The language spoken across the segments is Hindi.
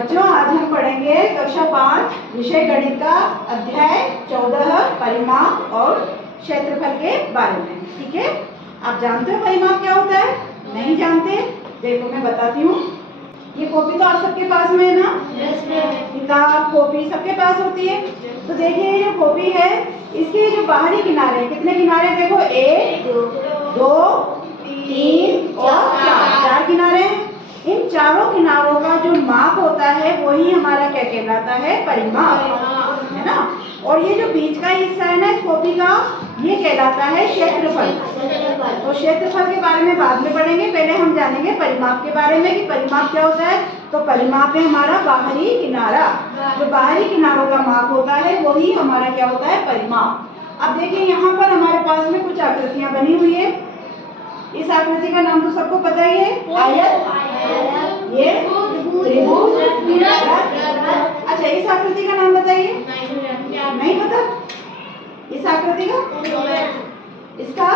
बच्चों आज हम पढ़ेंगे कक्षा 5 विषय गणित का अध्याय 14 परिमाप और क्षेत्रफल के बारे में। ठीक है, आप जानते हो परिमाप क्या होता है? नहीं जानते? देखो मैं बताती हूँ। ये कॉपी तो आप सबके पास में है ना? किताब कॉपी सबके पास होती है। तो देखिए ये जो कॉपी है इसके जो बाहरी किनारे कितने किनारे देखो, 1 2 3 और 4 किनारे हैं। इन चारों किनारों का जो माप होता है वही हमारा क्या कहलाता है? परिमाप, है ना। और ये जो बीच का हिस्सा है ना इस कॉपी का, ये कहलाता है क्षेत्रफल। तो क्षेत्रफल के बारे में बाद में पढ़ेंगे, पहले हम जानेंगे परिमाप के बारे में कि परिमाप क्या होता है। तो परिमाप है हमारा बाहरी किनारा, जो बाहरी किनारों का माप होता है वही हमारा क्या होता है? परिमाप। अब देखिए यहाँ पर हमारे पास में कुछ आकृतियां बनी हुई है। इस आकृति का नाम तो सबको पता ही है, आयत, ये त्रिभुज, अच्छा इस आकृति का नाम बताइए। नहीं पता? इस आकृति का, इसका,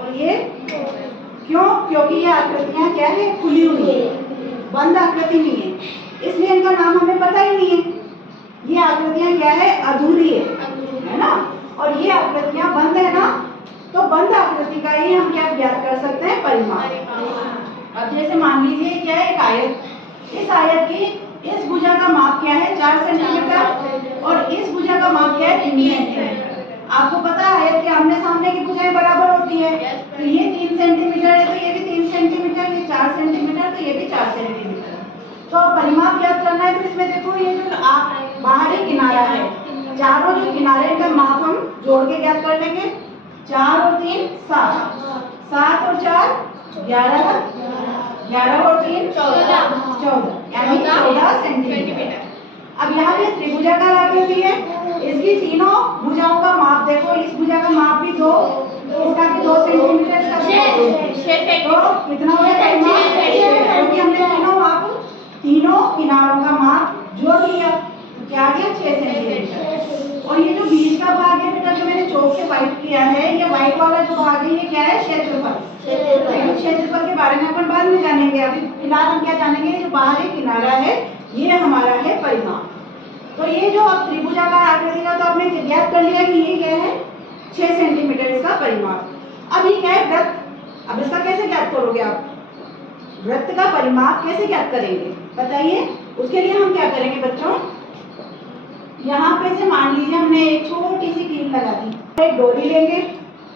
और ये क्यों? क्योंकि ये आकृतियां क्या है? खुली हुई है, बंद आकृति नहीं है, इसलिए इनका नाम हमें पता ही नहीं है। ये आकृतियां क्या है? अधूरी है ना। और ये आकृतियां बंद है ना, तो बंद आकृति का ही हम क्या ज्ञात कर सकते हैं? परिमाप। अब जैसे मान लीजिए क्या है? एक आयत, इस आयत की इस भुजा का माप क्या है? 4 सेंटीमीटर और इस भुजा का माप क्या है? 3 सेंटीमीटर। आपको पता है आयत के आमने सामने की भुजाएं बराबर होती है, तो ये 3 सेंटीमीटर है तो ये भी 3 सेंटीमीटर, ये 4 सेंटीमीटर तो ये भी 4 सेंटीमीटर। तो परिमाप ज्ञात करना है तो इसमें देखो ये जो बाहरी किनारा है, चारों जो किनारे का माप हम जोड़ के ज्ञात कर लेंगे। 4 और 3 7, 7 और 4 11, 11 और 3 14, यानी 14 सेंटीमीटर। अब यहाँ पे त्रिभुजाकार आकृति है, इसकी तीनों भुजाओं का माप देखो, इस भुजा का माप भी 2, इसका भी 2 सेंटीमीटर, इसका भी 2 सेंटीमीटर। तो कितना हो गया परिमाप? क्योंकि हमने तीनों किनारों का माप जोड़ लिया, तो क्या आ गया? 6 सेंटीमीटर। और ये जो बीच का भाग है बेटा, जो मैंने चौक से व्हाइट किया है, ये व्हाइट वाला जो भाग है ये क्या है? क्षेत्रफल। क्षेत्रफल के बारे में अपन बाद में जानेंगे, अभी फिलहाल हम क्या जानेंगे? जो बाहरी किनारा है ये हमारा है परिमाप। तो ये जो अब त्रिभुजाकार आकृति का तो आपने ज्ञात कर लिया कि ये क्या है? 6 सेंटीमीटर इसका परिमाप। अब ये क्या है? वृत्त। अब इसका कैसे ज्ञात करोगे आप? वृत्त का परिमाप कैसे ज्ञात करेंगे बताइए? उसके लिए हम क्या करेंगे बच्चों, यहाँ पे से मान लीजिए हमने एक छोटी सी कील लगा दी, एक डोरी लेंगे,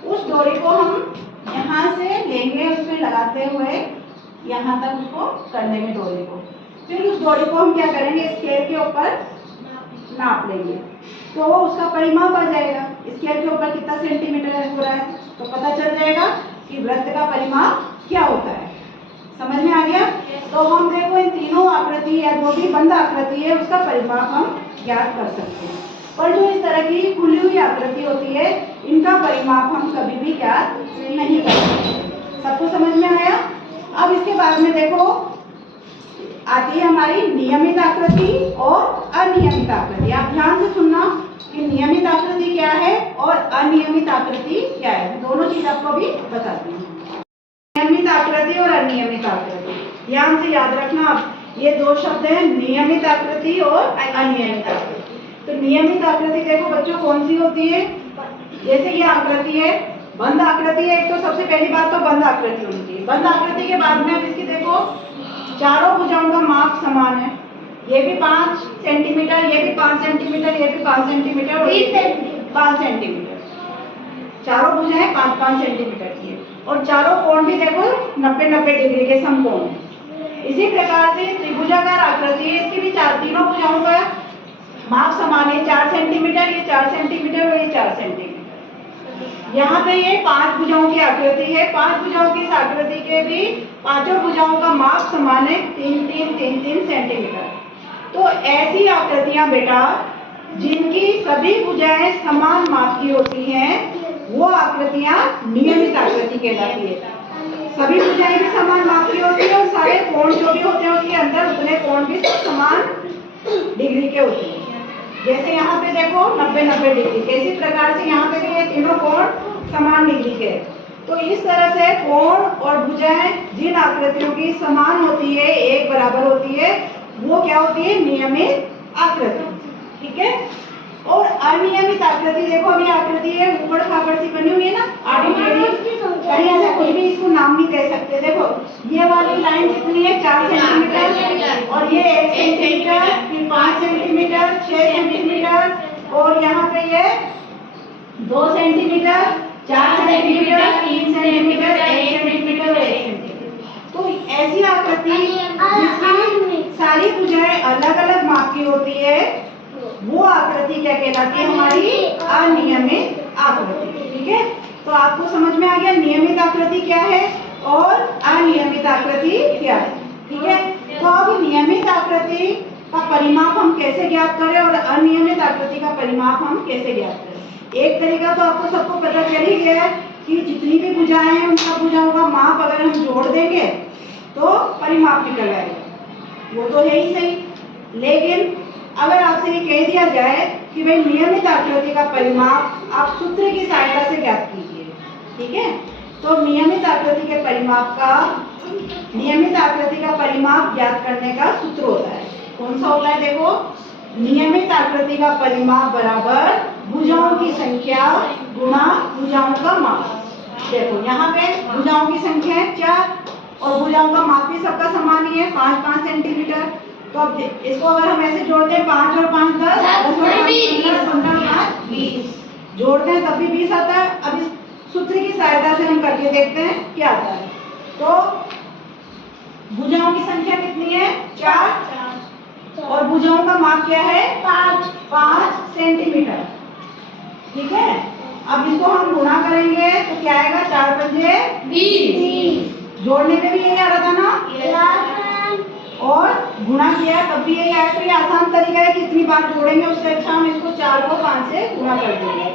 उस डोरी को हम यहाँ से लेंगे, उसमें लगाते हुए यहाँ तक उसको कर लेंगे डोरी को। फिर उस डोरी को हम क्या करेंगे? स्केल के ऊपर नाप लेंगे, तो उसका परिमाप आ जाएगा। स्केल के ऊपर कितना सेंटीमीटर हो रहा है तो पता चल जाएगा कि वृत्त का परिमाप क्या होता है। समझ में आ गया? तो हम देखो इन तीनों आकृति या जो भी बंद आकृति है उसका परिमाप हम ज्ञात कर सकते हैं, पर जो इस तरह की खुली हुई आकृति होती है इनका परिमाप हम कभी भी ज्ञात नहीं कर सकते। सबको समझ में आया? अब इसके बाद में देखो आती है हमारी नियमित आकृति और अनियमित आकृति। आप ध्यान से सुनना कि नियमित आकृति क्या है और अनियमित आकृति क्या है, दोनों चीज आपको अभी बताती हूँ। नियमित आकृति और अनियमित आकृति, ध्यान से याद रखना। ये दो शब्द हैं, नियमित आकृति और अनियमित आकृति। तो नियमित आकृति देखो बच्चों कौन सी होती है? जैसे ये आकृति है, बंद आकृति है, एक तो सबसे पहली बात तो बंद आकृति होनी चाहिए। बंद आकृति के बाद में अब इसकी देखो चारों भुजाओं का माप समान है, ये भी 5 सेंटीमीटर, ये भी 5 सेंटीमीटर, ये भी 5 सेंटीमीटर और 5 सेंटीमीटर। चारों भुजाएं 5-5 सेंटीमीटर की है और चारों कोण भी देखो 90-90 डिग्री के समकोण है। इसी प्रकार से त्रिभुजाकार आकृति है, इसकी भी तीनों भुजाओं का माप समान है, 4 सेंटीमीटर, ये 4 सेंटीमीटर और ये 4 सेंटीमीटर। यहाँ पे ये 5 भुजाओं की आकृति है, 5 भुजाओं की इस आकृति के भी पांचों भुजाओं का माप समान है, 3-3 सेंटीमीटर। तो ऐसी आकृतियां बेटा जिनकी सभी भुजाएं समान माप की होती हैं वो आकृतियां नियमित आकृति कहलाती है। सभी भुजाएं भी समान माप की होती है और सारे कोण जो भी होते हैं उसके अंदर उतने कोण भी समान डिग्री के होते हैं। जैसे यहाँ पे देखो 90-90 डिग्री के, इसी प्रकार से यहाँ पे भी ये तीनों कोण समान डिग्री के। तो इस तरह से कोण और भुजाएं जिन आकृतियों की समान होती है, एक बराबर होती है, वो क्या होती है? नियमित आकृति। ठीक है। और अनियमित आकृति, देखो अभी आकृति है ऊबड़ खाबड़ सी बनी हुई है ना, आर्बिट्रेरी, कहीं ऐसे कुछ भी इसको नाम नहीं दे सकते। देखो ये वाली लाइन कितनी है? 4 सेंटीमीटर, और ये 1 सेंटीमीटर, फिर 5 सेंटीमीटर, 6 सेंटीमीटर, और यहाँ पे ये 2 सेंटीमीटर, 4 सेंटीमीटर, 3 सेंटीमीटर, 1 सेंटीमीटर और 1 सेंटीमीटर। तो ऐसी आकृति जिसकी सारी भुजाएं अलग अलग माप की होती है, वो आकृति क्या कहलाती है? हमारी अनियमित आकृति। ठीक है। तो आपको समझ में आ गया नियमित आकृति क्या है और अनियमित आकृति क्या है। ठीक है। तो अब नियमित आकृति का परिमाप हम कैसे ज्ञात करें और अनियमित आकृति का परिमाप हम कैसे ज्ञात करें? एक तरीका तो आपको सबको पता चल ही गया है कि जितनी भी भुजाएं हैं उनका भुजाओं का माप अगर हम जोड़ देंगे तो परिमाप निकल आएगा। वो तो है ही सही। लेकिन अगर आपसे ये कह दिया जाए कि भाई नियमित आकृति का परिमाप आप सूत्र की सहायता से ज्ञात कीजिए, ठीक है, तो नियमित आकृति के नियमित आकृति का परिमाप ज्ञात करने का सूत्र होता है। कौन सा होता है? देखो, नियमित आकृति का परिमाप बराबर भुजाओं की संख्या गुणा भुजाओं का माप। देखो यहाँ पे भुजाओं की संख्या है 4 और भुजाओं का माप भी सबका समान ही है 5-5 सेंटीमीटर। तो अब इसको अगर हम ऐसे जोड़ दें 5 और 5 10, 10 और 5 20, जोड़ दें तब भी 20 आता है। अब इस सूत्र की सहायता से हम करके देखते हैं क्या आता है। तो भुजाओं की संख्या कितनी है? 4 और भुजाओं का माप क्या है? 5 सेंटीमीटर। ठीक है। अब इसको हम गुणा करेंगे तो क्या आएगा? 4 पंजे 20। जोड़ने में भी यही आ रहा था ना, और गुणा किया तब भी यही आया। तो ये आसान तरीका है कि इतनी बार जोड़ेंगे उससे अच्छा हम इसको 4 को 5 से गुणा कर देंगे।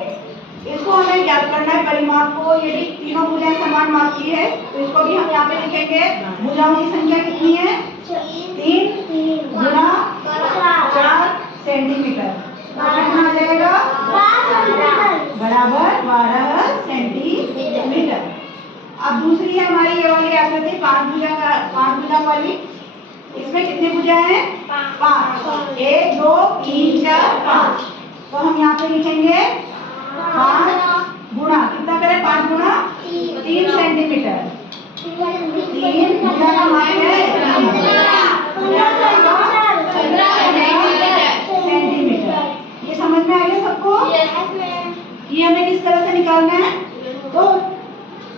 इसको हमें ज्ञात करना है परिमाप को। यदि तीनों भुजाएं समान माप की है तो इसको भी हम यहाँ पे लिखेंगे। भुजाओं की संख्या कितनी है? 3 गुणा 4 सेंटीमीटर, कितना आ जाएगा? बराबर 12 सेंटीमीटर। अब दूसरी है हमारी ये वाली आकृति 5 भुजा वाली। इसमें कितने भुजाएं हैं? 5। 1 2 3 4 5। तो हम यहाँ पे लिखेंगे 5 गुणा, कितना करें? 5 गुणा 3 सेंटीमीटर। 3 भुजा का माप है सेंटीमीटर। ये समझ में आ गया सबको? ये हमें किस तरह से निकालना है? तो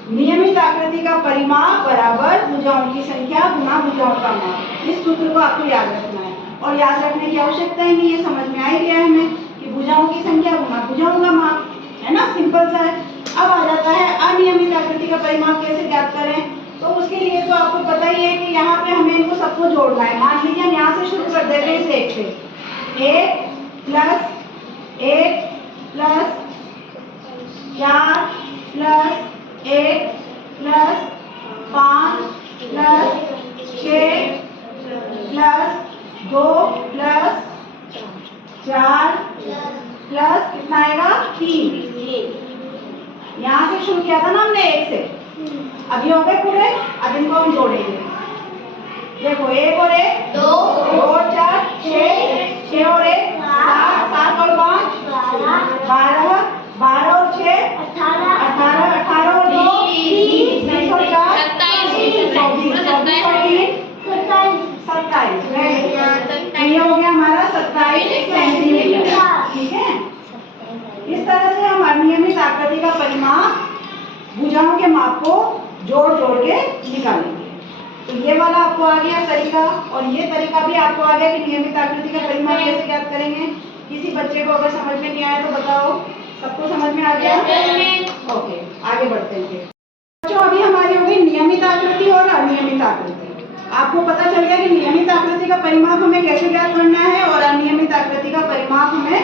नियमित आकृति का परिमाप बराबर भुजाओं की संख्या गुणा भुजाओं का माप। इस सूत्र को आपको याद रखना है और याद रखने की आवश्यकता ही नहीं, ये समझ में आ ही गया है हमें कि भुजाओं की संख्या गुणा भुजाओं का माप, है ना, सिंपल सा है। अब आ जाता है अनियमित आकृति का परिमाप कैसे ज्ञात करें। तो उसके लिए तो आपको पता ही है कि यहाँ पे हमें इनको सबको जोड़ना है। मान लीजिए हम यहाँ से शुरू कर देते हैं इस 1 से। 1 plus 1 plus 4 plus 1 plus 5 plus 6 plus 2 plus 4 plus कितना आएगा? 3। यहाँ से शुरू किया था ना हमने 1 से, अब ये हो गए पूरे। अब इनको हम जोड़ेंगे। देखो 1 और 1 2 और 4 6 और 1 7 7 और 5 12 12 और 6 18 18 और 2 20 20 और 4 24 24 और 3 27। ये हो गया हमारा 27 सेंटीमीटर। ठीक है। इस तरह से हम अनियमित आकृति का परिमाप भुजाओं के माप को जोड़ जोड़ के निकालेंगे। तो ये वाला आपको आ गया तरीका, और ये तरीका भी आपको आ गया कि नियमित आकृति का परिमाप कैसे ज्ञात करेंगे। किसी बच्चे को अगर समझ में नहीं आया तो बताओ। सबको समझ में आ गया? ओके, आगे बढ़ते हैं। बच्चों अभी हमारी होगी नियमित आकृति और अनियमित आकृति। आपको पता चल गया कि नियमित आकृति का परिमाप हमें कैसे ज्ञात करना है और अनियमित आकृति का परिमाप हमें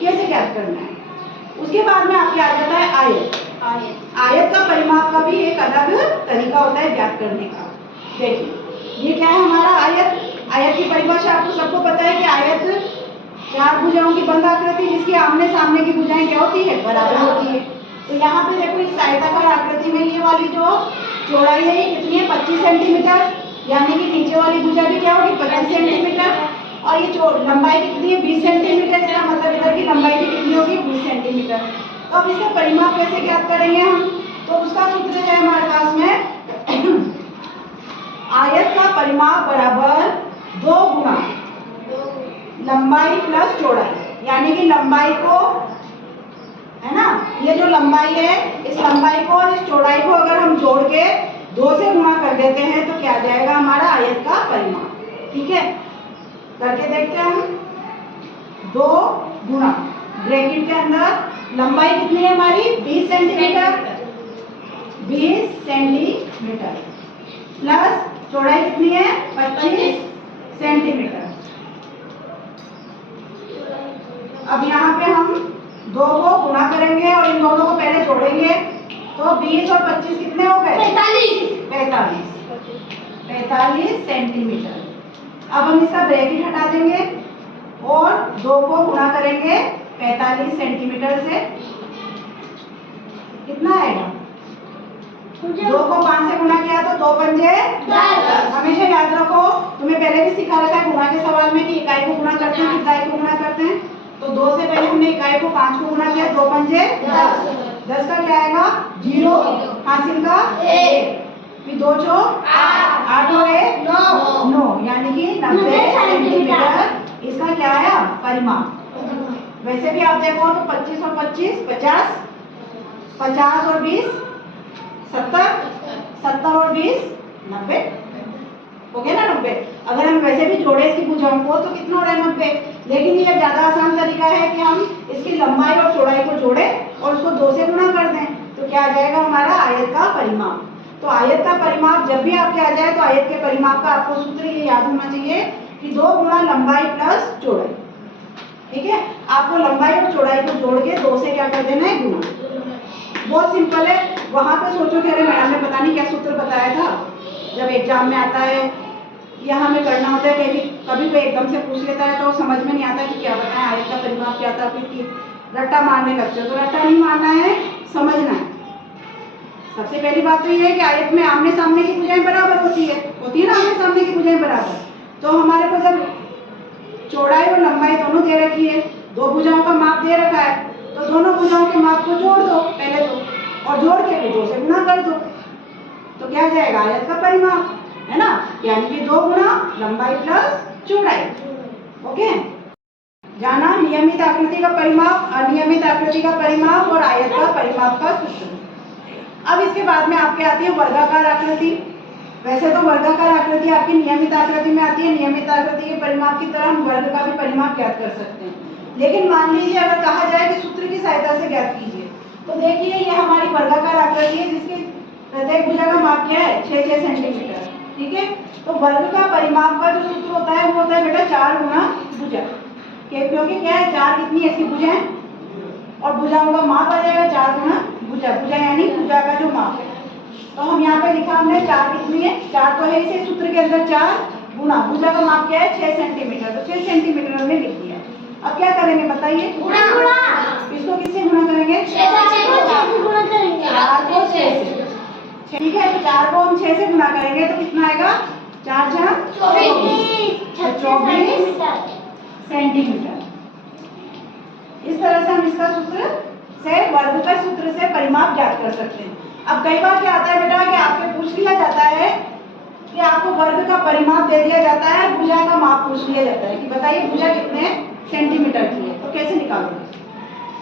कैसे ज्ञात करना है। उसके बाद में आपके आ जाता है आयत। आयत का परिमाप का भी एक अलग तरीका होता है ज्ञात करने का। देखिए ये क्या है हमारा आयत। आयत की परिभाषा आपको सबको पता है कि आयत 4 भुजाओं की बंद आकृति जिसकी आमने सामने की भुजाएं क्या होती है? बराबर होती है। तो यहाँ पे देखो इस आयताकार आकृति में ये वाली जो चौड़ाई है ये कितनी है? 25 सेंटीमीटर, यानी कि नीचे वाली भुजा भी क्या होगी? 25 सेंटीमीटर, और ये जो लंबाई कितनी है 20 सेंटीमीटर, इसका मतलब इधर की लंबाई भी कितनी होगी 20 सेंटीमीटर। तो अब इसका परिमाप कैसे ज्ञात करेंगे हम? तो उसका सूत्र है हमारे पास में आयत का परिमाप बराबर 2 गुना लंबाई प्लस चौड़ाई, यानी कि लंबाई को, है ना, ये जो लंबाई है इस लंबाई को और इस चौड़ाई को अगर हम जोड़ के 2 से गुणा कर देते हैं तो क्या आ जाएगा हमारा आयत का परिमाप। ठीक है, करके देखते हैं हम। 2 गुना ब्रैकेट के अंदर लंबाई कितनी है हमारी 20 सेंटीमीटर, 20 सेंटीमीटर प्लस चौड़ाई कितनी है 25 सेंटीमीटर। अब यहाँ पे हम 2 को गुना करेंगे और इन दोनों को पहले जोड़ेंगे, तो 20 और 25 कितने हो गए 45 सेंटीमीटर। अब हम इसका ब्रैकेट हटा देंगे और 2 को गुना करेंगे 45 सेंटीमीटर से, कितना आएगा 2 को 5 से गुना किया तो 2 पंजे 10। हमेशा याद रखो, तुम्हें पहले भी सिखा रखा है गुणा के सवाल में कि इकाई को गुणा करते हैं, इकाई को गुणा करते हैं। तो 2 से पहले हमने इकाई को 5 को गुणा किया, 2 पंजे 10 का क्या आएगा 0, हासिल का 1, फिर 2 चौक 8 और 1 9, यानी कि 90 सेंटीमीटर इसका क्या आया परिमाप। वैसे भी आप देखो तो 25 और 25 50, 50 और 20 70, 70 और 20 90 हो गया ना 90। अगर हम वैसे भी जोड़े इसकी भुजाओं को तो कितना हो रहा है 90। लेकिन ये ज़्यादा आसान तरीका है कि हम इसकी लंबाई और चौड़ाई को जोड़ें और उसको 2 से गुणा कर दें, तो क्या आ जाएगा हमारा आयत का परिमाप। तो आयत का परिमाप जब भी आपके आ जाए तो आयत के परिमाप का आपको सूत्र ये याद होना चाहिए कि 2 गुना लंबाई प्लस चौड़ाई। ठीक है, आपको लंबाई और चौड़ाई को जोड़ के 2 से क्या कर देना है गुणा। बहुत सिंपल है। वहाँ पे सोचो कि अरे मैडम ने पता नहीं क्या सूत्र बताया था, जब एग्जाम में आता है या हमें करना होता है, कभी कोई एकदम से पूछ लेता है तो समझ में नहीं आता कि क्या बताएं, आयत का परिमाप क्या था, फिर रट्टा मारने लगते हो। तो रट्टा नहीं मारना है, समझना है। सबसे पहली बात तो ये है कि आयत में आमने सामने की भुजाएं बराबर होती है ना, आमने सामने की भुजाएं बराबर। तो हमारे को जब चौड़ाई और लंबाई दोनों दे रखी है, 2 भुजाओं का माप दे रखा है, तो दोनों भुजाओं के माप को जोड़ दो पहले तो, और जोड़ के भी 2 से गुणा कर दो, तो क्या जाएगा आयत का परिमाप, है ना, यानी कि 2 गुना लंबाई प्लस चौड़ाई। ओके, जाना नियमित आकृति का परिमाप, अनियमित आकृति का परिमाप और आयत का परिमाप का सूत्र। अब इसके बाद में आपके आती है वर्गाकार आकृति। वैसे तो वर्गाकार आकृति आपकी नियमित आकृति में आती है, नियमित आकृति के परिमाप की तरह हम वर्ग का भी परिमाप ज्ञात कर सकते हैं। लेकिन मान लीजिए अगर कहा जाए कि सूत्र की सहायता से ज्ञात कीजिए, तो देखिए ये हमारी वर्गाकार आकृति है जिसकी प्रत्येक भुजा का माप क्या है 6-6 सेंटीमीटर। ठीक है, तो वर्ग का परिमाप का जो सूत्र होता है वो होता है बेटा 4 गुना भुजा, क्योंकि क्या है 4 कितनी ऐसी भुजाएं और भुजाओं का माप आ जाएगा 4 गुना भुजा, भुजा यानी भुजा का जो माप है। तो हम यहाँ पे लिखा हमने 4 कितनी है, 4 तो है इसे सूत्र के अंदर 4 गुना भुजा का माप क्या है 6 सेंटीमीटर, तो 6 सेंटीमीटर हमने लिख दिया। अब क्या करेंगे बताइए, इसको किससे गुणा करेंगे 4 को 6 से। ठीक है, तो 4 को हम 6 से गुणा करेंगे तो कितना आएगा 4 × 24 सेंटीमीटर। इस तरह से हम इसका सूत्र से वर्ग का सूत्र से परिमाप ज्ञात कर सकते हैं। अब कई बार क्या आता है बेटा कि आपसे पूछ लिया जाता है कि आपको वर्ग का परिमाप दे दिया जाता है, भुजा का माप पूछ लिया जाता है कि बताइए भुजा कितने सेंटीमीटर की है, तो कैसे निकालोगे।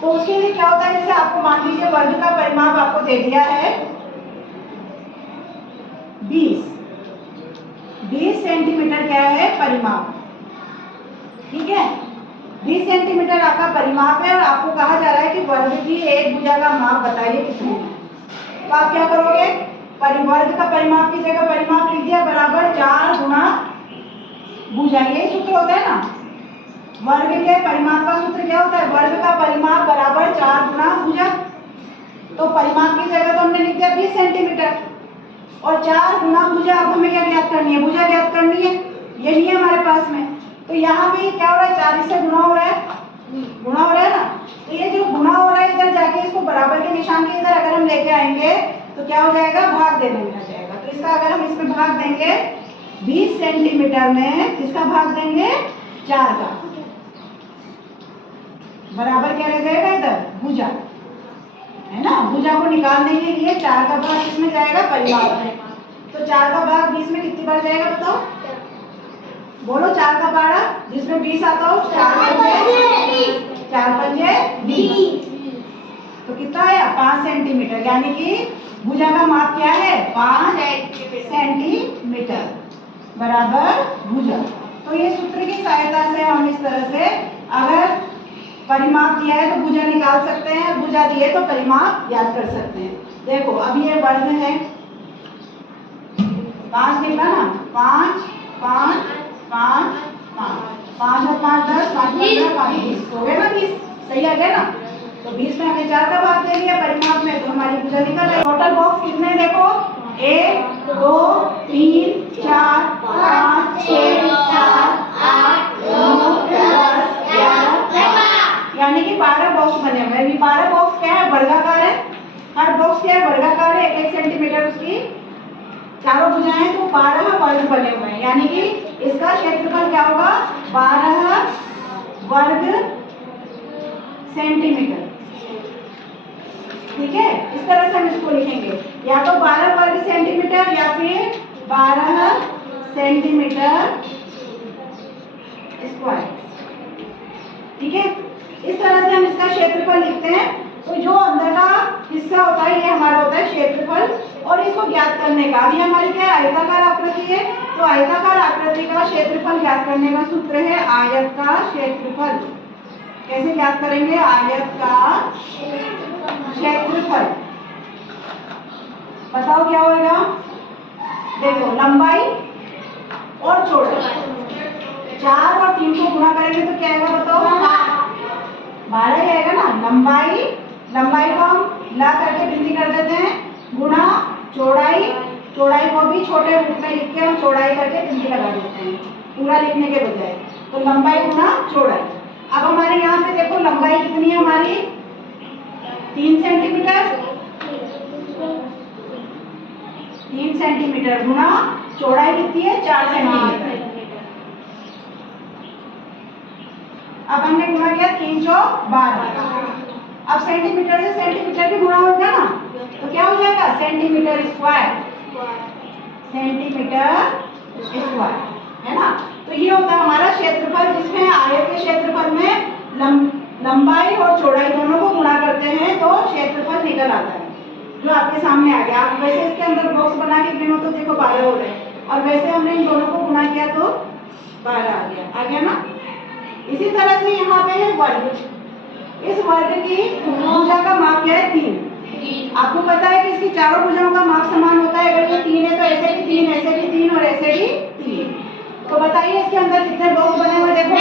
तो उसके लिए क्या होता है, जैसे आपको मान लीजिए वर्ग का परिमाप आपको दे दिया है 20 सेंटीमीटर क्या है परिमाप। ठीक है, 20 सेंटीमीटर आपका परिमाप है और आपको कहा जा रहा है कि वर्ग की एक भुजा का माप बताइए कितनी है। तो आप क्या करोगे, वर्ग का परिमाप की जगह परिमाप लिख दिया बराबर 4 गुना भुजा, ये सूत्र होता है ना। वर्ग के परिमाप का सूत्र क्या होता है, वर्ग का परिमाप बराबर 4 गुना भुजा। तो परिमाप की जगह तो हमने लिख दिया 20 सेंटीमीटर और 4 गुना भुजा। अब हमें क्या ज्ञात करनी है, भुजा ज्ञात करनी है, ये नहीं है हमारे पास में। तो यहाँ पे क्या हो रहा है 4 से गुना हो रहा है, गुना हो रहा है ना। तो ये जो गुना हो रहा है इधर जाके इसको बराबर के निशान के इधर अगर हम लेके आएंगे तो क्या हो जाएगा, भाग देने में आ जाएगा। तो इसका अगर हम इसमें भाग देंगे 20 सेंटीमीटर में, किसका भाग देंगे 4 का बराबर क्या रह जाएगा इधर, भुजा, है ना। भुजा को निकालने के लिए 4 का भाग किसमें जाएगा, परिमाप में। तो 4 का भाग 20 में कितनी बार जाएगा बताओ, बोलो। 4 का 12 जिसमें 20 आता हो, 4 पंजे 20, तो कितना आया 5 सेंटीमीटर। यानी कि भुजा का माप क्या है, 5 सेंटीमीटर बराबर भुजा। तो ये सूत्र की सहायता से हम इस तरह से अगर परिमाप दिया है तो भुजा निकाल सकते हैं, भुजा दिए तो परिमाप याद कर सकते हैं। देखो अब ये वर्ग है, 5 निकला ना, 5 5 5 5 5 और 5 10, 5 15 5 20 हो गए ना 20, सही आ गया ना। तो 20 में हमने 4 का भाग दे दिया परिमाप में, तो हमारी भुजा निकल गई। टोटल बॉक्स कितने हैं देखो, 1 2 3 4 5 6 7 8 9 10 11 12, यानी कि 12 बॉक्स बने हुए हैं। 12 बॉक्स क्या है, वर्गाकार है। हर बॉक्स क्या है, वर्गाकार है, 1 सेंटीमीटर उसकी चारों भुजाएं, तो 12 वर्ग बने हुए हैं। यानी कि इसका क्षेत्रफल क्या होगा, 12 वर्ग सेंटीमीटर। ठीक है, इस तरह से हम इसको लिखेंगे, या तो 12 वर्ग सेंटीमीटर या फिर 12 सेंटीमीटर स्क्वायर। ठीक है, इस तरह से हम इसका क्षेत्रफल लिखते हैं। तो जो अंदर का हिस्सा होता है ये हमारा होता है क्षेत्रफल, और इसको ज्ञात करने का, अभी हमारी क्या है, आयताकार आकृति है, तो आयताकार आकृति का क्षेत्रफल ज्ञात करने का सूत्र है आयत का क्षेत्रफल। कैसे ज्ञात करेंगे, आयत का क्षेत्रफल। बताओ क्या होगा, देखो लंबाई और चौड़ाई, 4 और 3 को गुणा करेंगे तो क्या आएगा बताओ, 12 ही आएगा ना। लंबाई को हम ला करके गिनती कर देते हैं, गुणा चौड़ाई को भी छोटे रूप में लिख के हम चौड़ाई करके गिनती लगा देते हैं पूरा लिखने के बजाय। तो लंबाई गुणा चौड़ाई। अब हमारे यहाँ पे देखो लंबाई कितनी है हमारी, 3 सेंटीमीटर, 3 सेंटीमीटर गुणा चौड़ाई कितनी है, 4 सेंटीमीटर। अब हमने गुणा किया 3 चौक 12। अब सेंटीमीटर से सेंटीमीटर भी गुणा होगा ना, तो क्या हो जाएगा, सेंटीमीटर स्क्वायर, है ना। तो ये होता है हमारा क्षेत्रफल, जिसमें आयत के क्षेत्रफल में लंबाई और चौड़ाई दोनों को गुणा करते हैं तो क्षेत्रफल निकल आता है, जो आपके सामने आ गया। आप वैसे इसके अंदर बॉक्स बना के गिनो तो देखो 12 हो रहे हैं, और वैसे हमने इन दोनों को गुणा किया तो 12 आ गया ना। इसी तरह से यहाँ पे है वर्ग। इस वर्ग की भुजा का माप क्या है, 3। आपको पता है कि इसकी चारों भुजाओं का माप समान होता है। अगर ये 3 है तो ऐसे भी 3, ऐसे भी 3 और ऐसे भी 3। तो बताइए इसके अंदर कितने बॉक्स बने हुए, देखो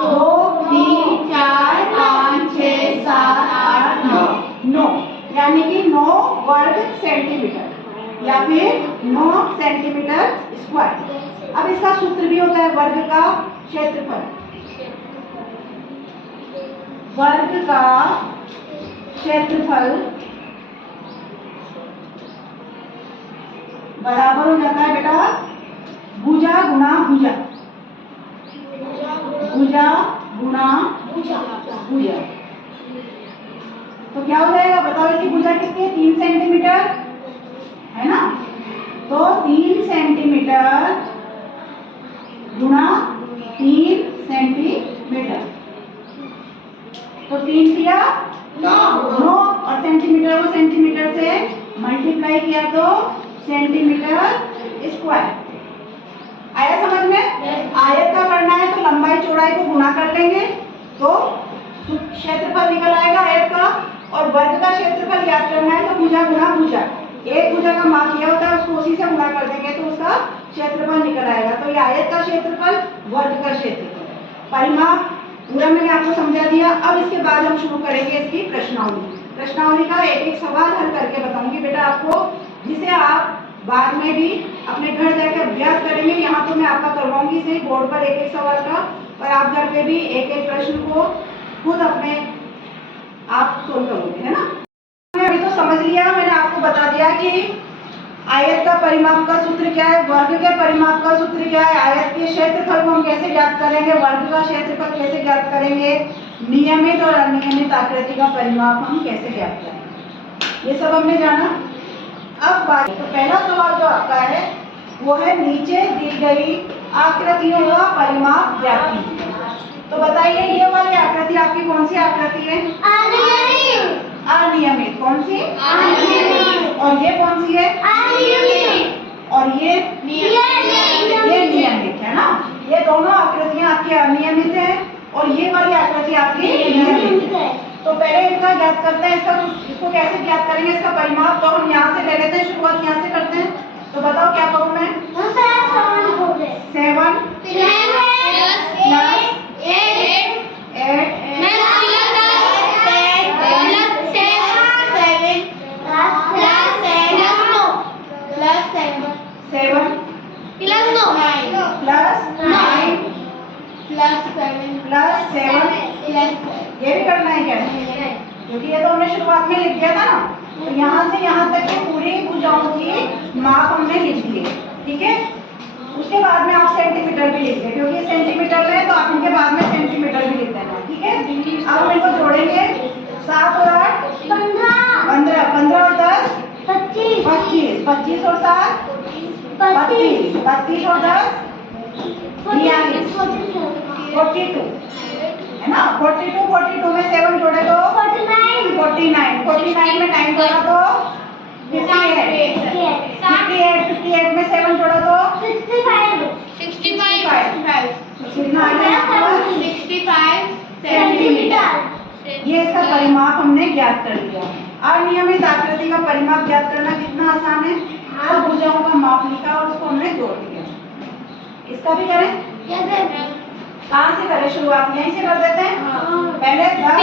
2 3 4 5 6 7 8 9, यानी कि 9 वर्ग सेंटीमीटर या फिर 9 सेंटीमीटर स्क्वायर। अब इसका सूत्र भी होता है वर्ग का क्षेत्रफल। वर्ग का क्षेत्रफल बराबर हो जाता है बेटा भुजा गुणा भुजा, भुजा गुणा भुजा। तो क्या हो जाएगा बताओ, इसकी भुजा कितनी है, 3 सेंटीमीटर है ना। तो 3 सेंटीमीटर गुणा 3 सेंटीमीटर, तो 3 किया 9, और सेंटीमीटर को सेंटीमीटर से मल्टीप्लाई किया तो सेंटीमीटर स्क्वायर। आया समझ में। आयत का करना है तो लंबाई चौड़ाई को गुणा कर लेंगे तो क्षेत्रफल निकल आएगा आयत का, और वर्ग का क्षेत्रफल याद करना है तो भुजा गुणा भुजा, एक भुजा का माप किया होता है उसको उसी से गुणा कर देंगे तो उसका क्षेत्रफल निकल आएगा। तो ये आयत का क्षेत्रफल, वर्ग का क्षेत्रफल, परिमाप पूरा मैंने आपको समझा दिया। अब इसके बाद हम शुरू करेंगे इसकी प्रश्नावली का एक एक सवाल हल करके बताऊंगी बेटा आपको, जिसे आप बाद में भी अपने घर जाकर अभ्यास करेंगे। यहाँ तो मैं आपका करवाऊंगी सही बोर्ड पर एक एक सवाल का, और आप घर पे भी एक एक प्रश्न को खुद अपने आप सोल्व करोगे, है ना। अभी तो समझ लिया, मैंने आपको बता दिया कि आयत का परिमाप का सूत्र क्या है, वर्ग के परिमाप का सूत्र क्या है, आयत के क्षेत्रफल को हम कैसे ज्ञात करें। करेंगे वर्ग का क्षेत्रफल कैसे ज्ञात करेंगे, नियमित और अनियमित आकृति का परिमाप हम कैसे ज्ञात करेंगे, ये सब हमने जाना। अब बात, तो पहला सवाल जो आपका है वो है नीचे दी गई आकृतियों का परिमाप ज्ञात कीजिए। तो बताइए ये वाली आकृति आपकी कौन सी आकृति है, अनियमित। कौन सी, अनियमित। और ये कौन सी है, अनियमित। और ये नियमित है ना। ये दोनों आकृतियां आपकी अनियमित है और ये वाली आकृति आपकी नियमित है। तो पहले इनका ज्ञात करते हैं, इसको कैसे ज्ञात करेंगे, इसका परिमाप तो हम यहाँ से ले लेते हैं, शुरुआत यहाँ से करते हैं। तो बताओ क्या करूँ मैं, 7 ये भी करना है क्या, क्योंकि ये तो हमने शुरुआत में लिख दिया था ना। तो यहाँ से यहाँ तक की पूरी भुजाओं की माप हमने लिख दी है, ठीक है। उसके बाद में आप सेंटीमीटर भी लिख दें, क्योंकि सेंटीमीटर में तो आप इनके बाद में सेंटीमीटर भी लिख देना, ठीक है। अब हम इनको जोड़ेंगे, 7 और 8 15, 15 और 10 25, 25 और 7 32, 32 और 10 42 है ना। 42 में 7 जोड़े तो 49 में 9 जोड़ा तो 58 में 7 जोड़ा तो 65 कितना आ गया, 65 सेंटीमीटर। ये इसका परिमाप हमने ज्ञात कर लिया। अनियमित आकृति का परिमाप ज्ञात करना कितना आसान है, तो भुजाओं का माप लिखा और उसको हमने जोड़ दिया। इसका भी करें, कहाँ से करें शुरुआत, यहीं से कर देते हैं। पहले 4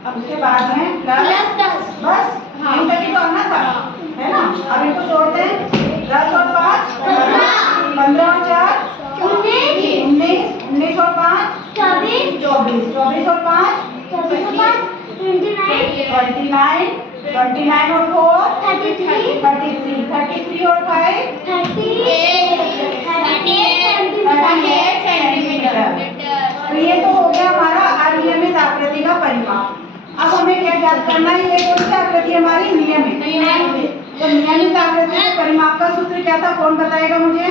अब उसके बाद में प्लस 10, बस यहीं तक ही तो आना था, है ना। अब इनको जोड़ते हैं, 10 और 5 15 और 4 19, 19 और 5 24, 24 और 5 29, 29 और 4 33 और 5 38 सेंटीमीटर। तो ये तो हो गया हमारा अनियमित आकृति का परिमाप। अब हमें क्या ज्ञात करना है, ये कौन सी आकृति हमारी, नियमित। तो नियमित आकृति के परिमाप का सूत्र क्या था, कौन बताएगा मुझे,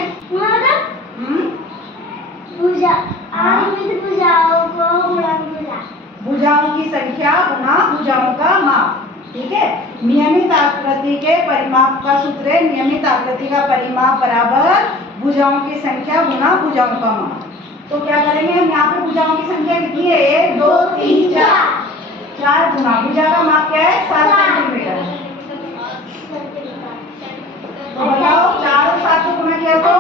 भुजाओं की संख्या गुना भुजाओं का माप, ठीक है। नियमित आकृति के परिमाप का सूत्र है, नियमित आकृति का परिमाप बराबर भुजाओं की संख्या गुना भुजाओं का माप। तो क्या करेंगे हम, यहाँ पे भुजाओं की संख्या कितनी है, 1 2 3 4 गुना भुजा का माप क्या है, 7 सेंटीमीटर। तो बताओ 4 और 7 को गुना किया तो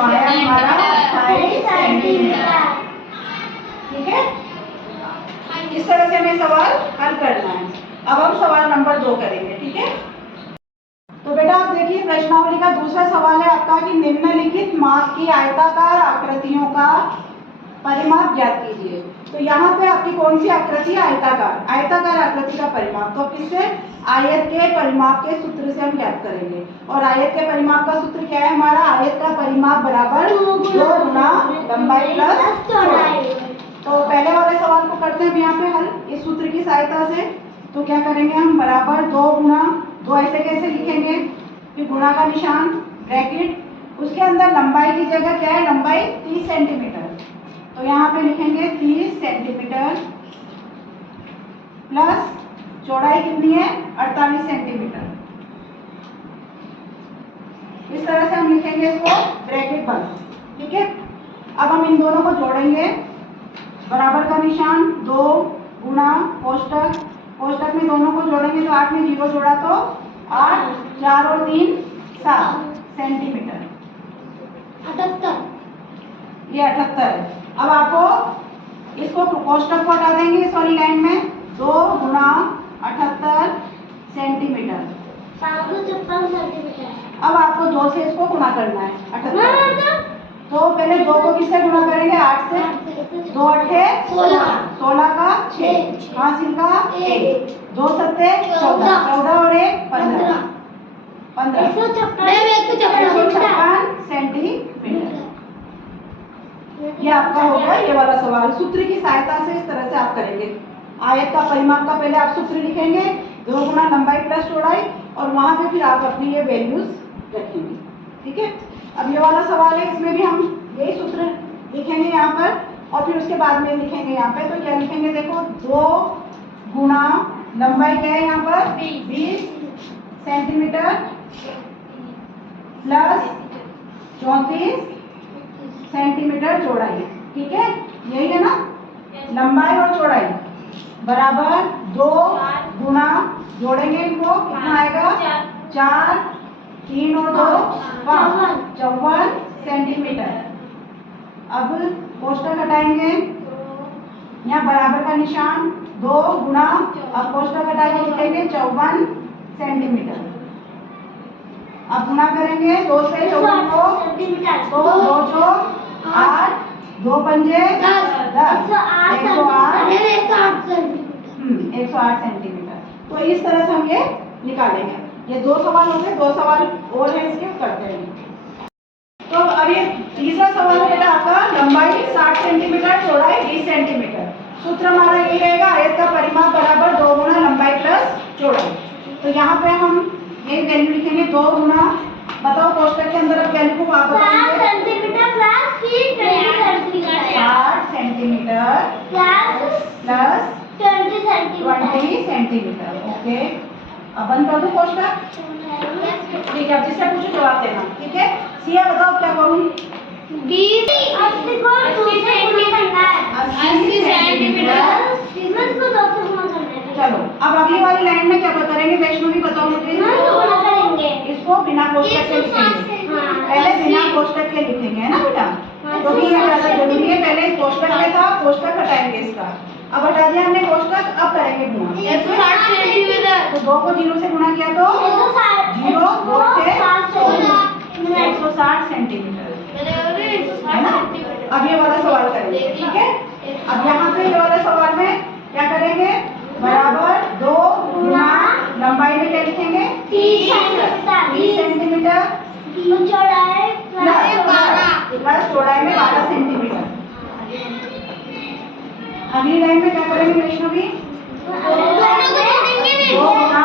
आया हमारा 28 सेंटीमीटर, ठीक है। इस तरह से हमें सवाल हल करना है। अब हम सवाल नंबर 2 करेंगे, ठीक है। तो बेटा आप देखिए, प्रश्नावली का दूसरा सवाल है आपका कि निम्नलिखित माप की आयताकार आकृतियों का परिमाप ज्ञात कीजिए। तो यहाँ पे आपकी कौन सी आकृति है, आयताकार आकृति का परिमाप। तो किससे, आयत के परिमाप के सूत्र से हम ज्ञात करेंगे। और आयत के परिमाप का सूत्र क्या है हमारा, आयत का परिमाप बराबर 2 गुना लंबाई प्लस चौड़ाई। तो पहले वाले सवाल को करते हैं यहाँ पे हल इस सूत्र की सहायता से। तो क्या करेंगे हम, बराबर 2 गुना 2 ऐसे कैसे लिखेंगे, फिर गुणा का निशान, ब्रैकेट, उसके अंदर लंबाई की जगह क्या है, लंबाई 30 सेंटीमीटर। तो यहाँ पे लिखेंगे 30 सेंटीमीटर प्लस चौड़ाई कितनी है, 48 सेंटीमीटर। इस तरह से हम लिखेंगे इसको ब्रैकेट बंद, ठीक है। अब हम इन दोनों को जोड़ेंगे, बराबर का निशान, 2 गुणा कोष्टक, कोष्टक में दोनों को जोड़ेंगे तो 8 में 0 जोड़ा तो 8, 4 और 3 7 सेंटीमीटर, 78, ये 78 है। अब आपको इसको कोष्टक को हटा देंगे इस वाली लाइन में, 2 गुणा 78 सेंटीमीटर, 756 सेंटीमीटर। अब आपको 2 से इसको गुणा करना है 78। तो पहले 2 को किससे गुणा करेंगे, 8 से। दो अट्ठे 16 का 6, हासिल का 1, 2 सत्ते 14, 14 और 1 15, 156 सेंटीमीटर। ये आपका हो गया ये वाला सवाल। सूत्र की सहायता से इस तरह से आप करेंगे। आयत का परिमाप का पहले आप सूत्र लिखेंगे, 2 गुना लंबाई प्लस चौड़ाई, और वहां पे फिर आप अपनी ये वैल्यूज रखेंगे। ठीक है, अब ये वाला सवाल है, इसमें भी हम यही सूत्र लिखेंगे यहाँ पर, और फिर उसके बाद में लिखेंगे यहाँ पे। तो क्या लिखेंगे, देखो 2 गुना लंबाई क्या है यहाँ पर 20 सेंटीमीटर प्लस 34 सेंटीमीटर चौड़ाई। ठीक है, यही है ना, लंबाई और चौड़ाई बराबर 2 गुना, जोड़ेंगे इनको, कितना आएगा 4, 3 और 2 5, 54 सेंटीमीटर। अब कोष्ठक हटाएंगे, यहाँ बराबर का निशान 2 गुना, अब कोष्ठक हटाएंगे, लिखेंगे 54 सेंटीमीटर। अब गुणा करेंगे 2 से 54 को, तो 2 चौक 8, 2 पंजे 10, 108 सेंटीमीटर। तो इस तरह से हम ये निकालेंगे। ये 2 सवाल हो गए, 2 सवाल और है इसके, करते हैं। तो अब ये तीसरा सवाल है बेटा आपका, लंबाई 60 सेंटीमीटर, चौड़ाई 20 सेंटीमीटर। सूत्र हमारा ये रहेगा, आयत का परिमाप बराबर 2 गुना लंबाई प्लस चौड़ाई। तो यहाँ पे हम ये वैल्यू लिखेंगे 2 गुना, बताओ कोष्ठक के अंदर अब क्या लिखूं, आप बताइए। 60 सेंटीमीटर प्लस 20 सेंटीमीटर। ओके, अब बंद कर दो कोष्ठक। ठीक है, अब जिससे पूछो जवाब देना। ठीक है, सिया बताओ क्या करूं। 20 80 को 2 से गुणा करना है, 80 सेंटीमीटर इसको 2 से गुणा करना है। चलो, अब अगली वाली लाइन में क्या करेंगे, वैष्णवी बताओ मुझे। गुणा करेंगे, इसको बिना कोष्ठक के लिखेंगे। पहले बिना कोष्ठक के लिखेंगे, है ना बेटा, क्योंकि ये ज्यादा जरूरी है। पहले कोष्ठक में था, कोष्ठक हटाएंगे इसका, अब हटा दिया हमने कोष्ठक, अब करेंगे गुणा। 160 सेंटीमीटर, तो 2 को 0 से गुणा किया तो 0, 2 के 160 सेंटीमीटर, है ना। अब ये वाला सवाल करेंगे। ठीक है, अब यहाँ पे ये वाला सवाल में क्या करेंगे, बराबर 2 गुना लंबाई में क्या लिखेंगे 30 सेंटीमीटर चौड़ाई प्लस चौड़ाई में 12 सेंटीमीटर। अगली लाइन में क्या करेंगे वैष्णवी, 2 गुना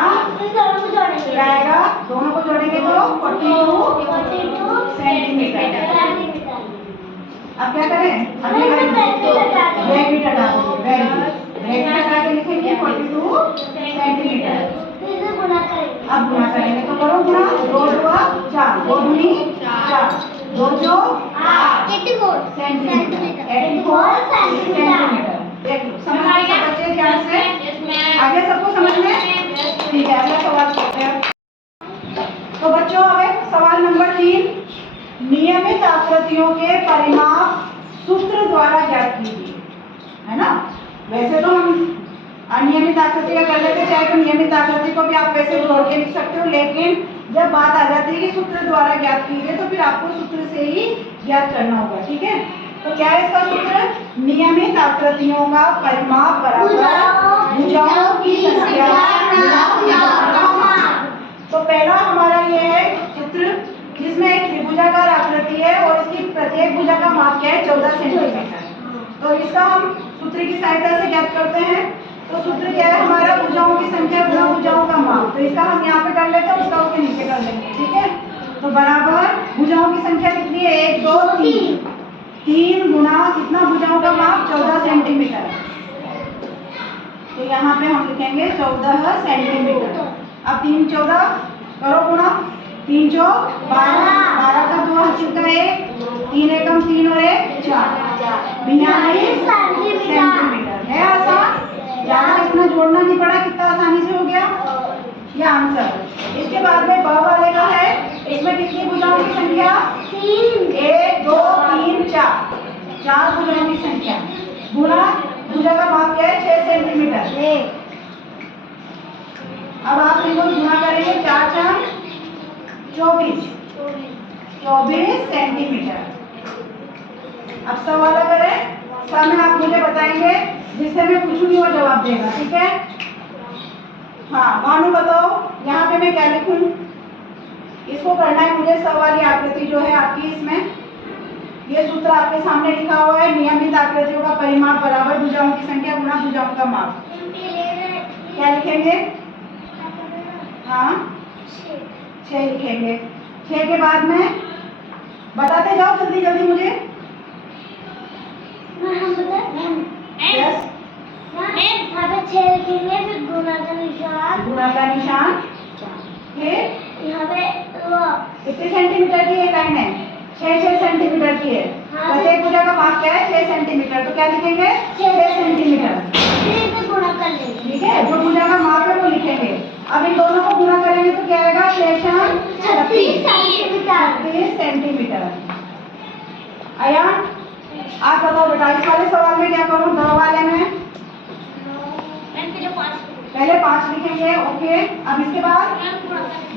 क्या आएगा, दोनों को जोड़ेंगे तो 42 सेंटीमीटर। अब क्या करें, अगली लाइन ब्रैकेट हटा देंगे, ब्रैकेट हटा के लिखेंगे 42 सेंटीमीटर। अब गुणा करेंगे, तो करो गुणा, 2 दुआ 4, 2 दूनी 4, 2 जो 84 सेंटीमीटर, 84 सेंटीमीटर। देख लो, समझ में सब बच्चे ध्यान से, आगे सबको समझ में। ठीक है, अगला सवाल करते हैं। तो बच्चों अब सवाल नंबर 3, नियमित आकृतियों के परिमाप सूत्र द्वारा ज्ञात कीजिए, है ना। वैसे तो हम अनियमित आकृति का कर लेते, चाहे तो नियमित आकृति को भी आप वैसे जोड़ के लिख सकते हो, लेकिन जब बात आ जाती है कि सूत्र द्वारा ज्ञात कीजिए, तो फिर आपको सूत्र से ही ज्ञात करना होगा। ठीक है, तो क्या है इसका सूत्र, नियमित आकृतियों का परिमाप बराबर भुजाओं की संख्या। तो पहला हमारा ये है चित्र, जिसमें एक त्रिभुजाकार आकृति है और इसकी प्रत्येक भुजा का माप क्या है 14 सेंटीमीटर। तो इसका हम सूत्र की सहायता से ज्ञात करते हैं। तो सूत्र क्या है हमारा, भुजाओं की संख्या गुणा भुजाओं का माप। तो इसका हम यहाँ पे कर लेते हैं, उसका उसके नीचे कर लेंगे। ठीक है, तो बराबर भुजाओं की संख्या कितनी है, 1 2 3, 3 गुणा कितना भुजाओं का माप 14 सेंटीमीटर। तो यहाँ पे हम लिखेंगे 14 सेंटीमीटर। अब 3 14 करो गुणा, 3 चौक 12, 12 का 2 हासिल का 1, 3 एकम 3 और 1 4, 42 सेंटीमीटर। है आसान, ज्यादा इतना जोड़ना नहीं पड़ा, कितना आसानी से हो गया ये आंसर। इसके बाद में ब वाले का है, इसमें कितनी भुजाओं की संख्या 3, 1 2 3 4, 4 भुजाओं की संख्या गुणा भुजा का माप क्या है 6 सेंटीमीटर। अब आप इनको गुणा करेंगे, 4 4 24 सेंटीमीटर। अब सवाल करें समय आप मुझे बताएंगे, जिससे मैं पूछूंगी वो जवाब देगा, ठीक है? हाँ भानु बताओ, यहाँ पे मैं क्या लिखूं? इसको करना है मुझे, स वाली आकृति जो है आपकी, इसमें ये सूत्र आपके सामने लिखा हुआ है, नियमित आकृतियों का परिमाप बराबर भुजाओं की संख्या गुणा भुजाओं का माप। क्या लिखेंगे? हाँ 6 लिखेंगे। 6 के बाद में बताते जाओ जल्दी जल्दी मुझे। यस, यहाँ पे 6 लिखेंगे, फिर गुणा का निशान, गुणा का निशान, फिर यहाँ पे वो कितने सेंटीमीटर की ये लाइन है? 6 सेंटीमीटर की है। हाँ। प्रत्येक भुजा का माप क्या है? 6 सेंटीमीटर। तो क्या लिखेंगे? 6 सेंटीमीटर। फिर इसे गुणा कर लेंगे, ठीक है, जो भुजा का माप है वो लिखेंगे। अब इन दोनों को गुणा करेंगे तो क्या आएगा? 36 सेंटीमीटर। अयान आप बताओ बेटा, इस वाले सवाल में क्या करूं? 2 वाले में पहले 5 लिखेंगे, ओके। अब इसके बाद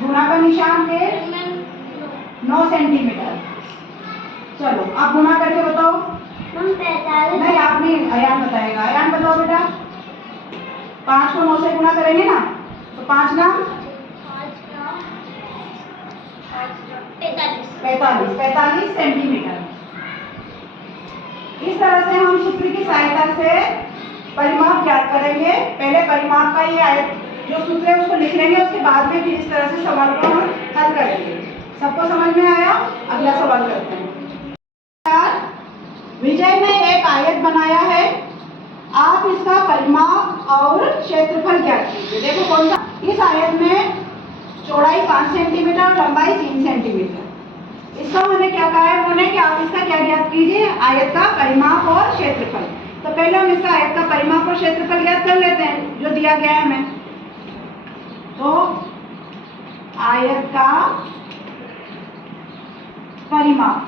गुणा का निशान पे 9 सेंटीमीटर। चलो आप गुणा करके बताओ। 45, नहीं आपने, अयान बताएगा। अयान बताओ बेटा, 5 को 9 से गुणा करेंगे ना, तो 5 नाम 45 सेंटीमीटर। इस तरह से हम सूत्र की सहायता से परिमाप ज्ञात करेंगे। पहले परिमाप का ये आयत जो सूत्र है उसको लिख लेंगे, उसके बाद में फिर इस तरह से सवाल को हम हल करेंगे। सबको समझ में आया? अगला सवाल करते हैं। विजय ने एक आयत बनाया है, आप इसका परिमाप और क्षेत्रफल ज्ञात कीजिए। देखो कौन सा? इस आयत में चौड़ाई 5 सेंटीमीटर और लंबाई 3 सेंटीमीटर। इसका उन्होंने क्या कहा है? उन्होंने कि आप इसका क्या ज्ञात कीजिए? आयत का परिमाप और क्षेत्रफल। तो पहले हम इसका आयत का परिमाप और क्षेत्रफल ज्ञात कर लेते हैं जो दिया गया है हमें। तो आयत का परिमाप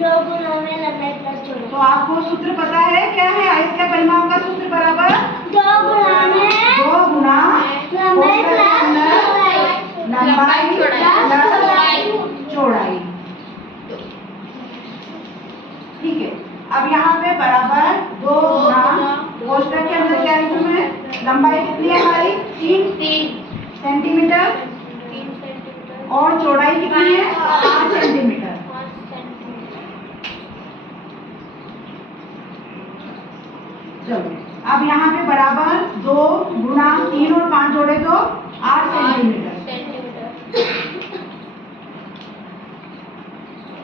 2 गुणा में लंबाई प्लस चौड़ाई। तो आपको सूत्र पता है क्या है? आयत का परिमाप का सूत्र बराबर 2 गुणा में 2 गुणा लंबाई प्लस लंबाई प्लस चौड़ाई। ठीक है, अब यहाँ पे बराबर 2 गुणा कोष्ठक के अंदर क्या लिखूं मैं? लंबाई कितनी है हमारी? 3 सेंटीमीटर और चौड़ाई कितनी है? 5 सेंटीमीटर। चलो अब यहाँ पे बराबर 2 गुणा 3 और 5 जोड़े तो 8 सेंटीमीटर।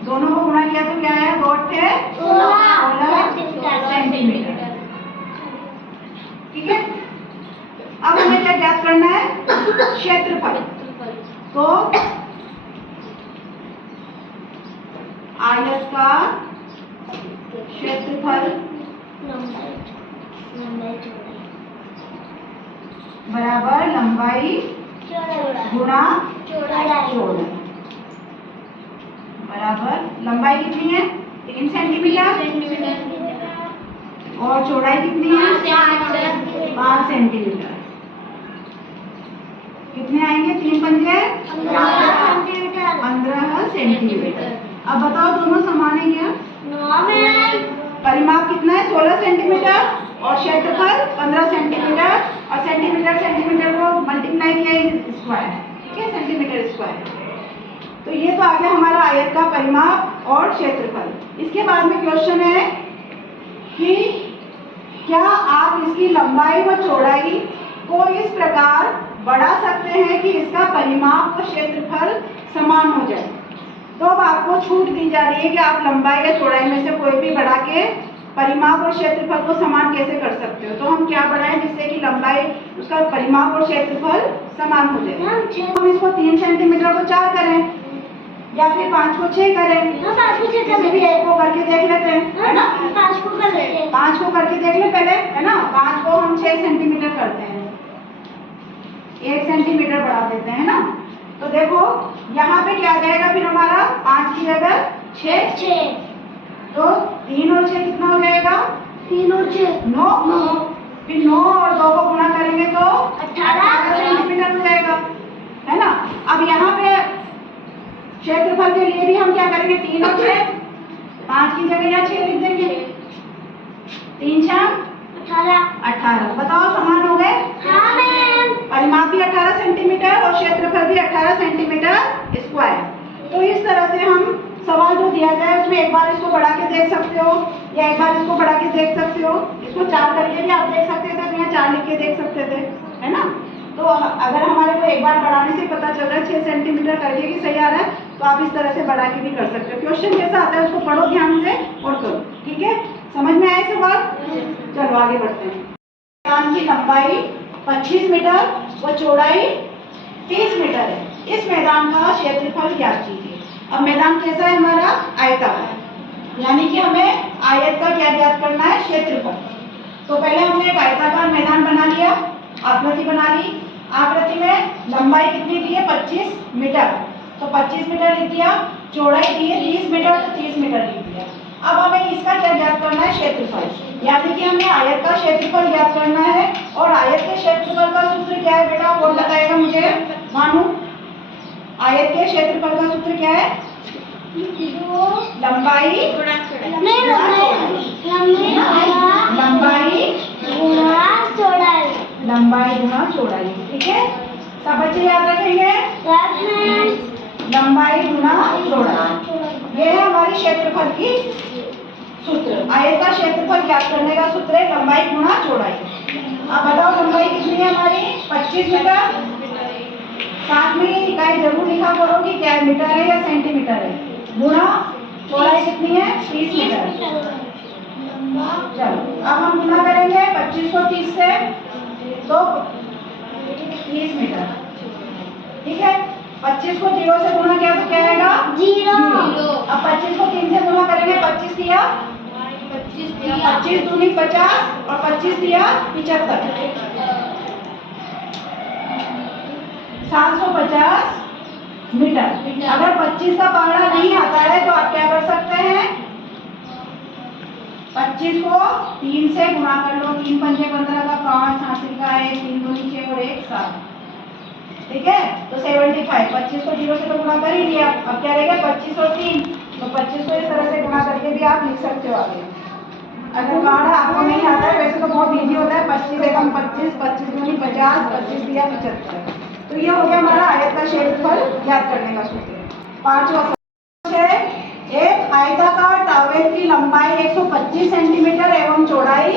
दोनों को गुणा किया तो क्या है? 2 थे 16 सेंटीमीटर। ठीक है, अब हमें क्या ज्ञात करना है? क्षेत्रफल। तो आयत का क्षेत्रफल बराबर लंबाई गुणा चौड़ाई। बराबर लंबाई कितनी है? 3 सेंटीमीटर और चौड़ाई कितनी है? 5 सेंटीमीटर। कितने आएंगे? 3 पंजे 15 सेंटीमीटर। अब बताओ दोनों समान है क्या? परिमाप कितना है? 16 सेंटीमीटर और क्षेत्रफल 15 सेंटीमीटर और सेंटीमीटर को मल्टीप्लाई किया स्क्वायर। ठीक है, सेंटीमीटर स्क्वायर। तो ये तो आ गया हमारा आयत का परिमाप और क्षेत्रफल। इसके बाद में क्वेश्चन है कि क्या आप इसकी लंबाई व चौड़ाई को इस प्रकार बढ़ा सकते हैं कि इसका परिमाप व क्षेत्रफल समान हो जाए। तो अब आपको छूट दी जा रही है कि आप लंबाई या चौड़ाई में से कोई भी बढ़ा के परिमाप और क्षेत्रफल को समान कैसे कर सकते हो। तो हम क्या बढ़ाएं जिससे कि लंबाई उसका परिमाप और क्षेत्रफल समान हो जाए। हम इसको 3 सेंटीमीटर को 4 करें या फिर 5 को 6 करें। किसी भी एक को करके देख लेते हैं, है ना? 5 को कर लेते हैं। 5 को करके देख ले पहले, है ना? 5 को हम 6 सेंटीमीटर करते हैं, 1 सेंटीमीटर बढ़ा देते हैं ना। तो देखो यहाँ पे क्या आ जाएगा फिर हमारा? 5 की जगह 6। तो 3 और 6 कितना हो जाएगा? 3 और 6 9। फिर 9 और 2 को गुणा करेंगे तो 18 सेंटीमीटर हो जाएगा, है ना? अब यहाँ पे क्षेत्रफल के लिए भी हम क्या करेंगे? 3 और 6, 5 की जगह यहाँ 6 लिख देंगे। 18। बताओ समान हो गए? हाँ मैम। परिमाप भी 18 सेंटीमीटर और क्षेत्रफल भी 18 सेंटीमीटर स्क्वायर। तो इस तरह से हम सवाल जो दिया जाए उसमें एक बार इसको बढ़ा के देख सकते हो या एक बार इसको बढ़ा के देख सकते हो। इसको 4 करके भी आप देख सकते थे तो यहाँ 4 लिख के देख सकते थे, है ना। तो अगर हमारे को एक बार बढ़ाने से पता चल रहा है 6 सेंटीमीटर करके कि सही आ रहा है तो आप इस तरह से बढ़ा के भी कर सकते हो। क्वेश्चन कैसा आता है उसको पढ़ो ध्यान से और करो, ठीक है। समझ में आए सवाल? चलो आगे बढ़ते हैं। मैदान की लंबाई 25 मीटर व चौड़ाई 30 मीटर है। इस मैदान का क्षेत्रफल ज्ञात कीजिए। अब मैदान कैसा है हमारा? आयताकार, यानी कि हमें आयत का क्या ज्ञात करना है? क्षेत्रफल। तो पहले हमने एक आयताकार मैदान बना लिया, आकृति बना ली। आकृति में लंबाई कितनी दी है? 25 मीटर, तो 25 मीटर लिख दिया। चौड़ाई दी है 30 मीटर, तो 30 मीटर लिख दिया। अब हमें इसका क्या ज्ञात करना है? क्षेत्रफल, यानी कि हमें आयत का क्षेत्रफल ज्ञात करना है। और आयत के क्षेत्रफल का सूत्र क्या है बेटा? कौन बताएगा मुझे? मानू, आयत के क्षेत्रफल का सूत्र क्या है? लंबाई लंबाई गुणा चौड़ाई, ठीक है। सब बच्चे याद रखेंगे? लंबाई गुणा चौड़ाई, ये है हमारी क्षेत्रफल की सूत्र। आयत का क्षेत्रफल ज्ञात करने का सूत्र है लंबाई गुणा चौड़ाई। अब बताओ लंबाई कितनी है हमारी? 25 मीटर। साथ में इकाई जरूर लिखा करो कि क्या मीटर है या सेंटीमीटर है। गुणा चौड़ाई कितनी है? 30 मीटर। चलो अब हम गुणा करेंगे 25 को 30 से, तो 30 मीटर, ठीक है। 25 को 0 से गुणा किया तो क्या आएगा? 0। अब 25 को 3 से गुणा करेंगे। 25 दिया 25 दूनी 50 और 25 दिया 75, 750 मीटर। अगर 25 का पहाड़ा नहीं आता है तो आप क्या कर सकते हैं? 25 को 3 से गुणा कर लो। 3 पंजे 15 का 5, हासिल का 1, 3 दूनी 6 और 1 7, ठीक है। तो 75। 25 को 0 से तो गुणा कर ही दिया। अब क्या रहेगा? 25 और 3, तो 25 को इस तरह से गुणा करके भी आप लिख सकते हो आगे। अगर पहाड़ा आपको नहीं आता है, वैसे तो बहुत इजी होता है। 25 एकम 25, 25 दूनी 50, 25 दिया 75। तो ये हो गया हमारा आयत का क्षेत्रफल ज्ञात करने का सूत्र। पांचवा सवाल है, एक आयताकार टॉवेल की लंबाई 125 सेंटीमीटर एवं चौड़ाई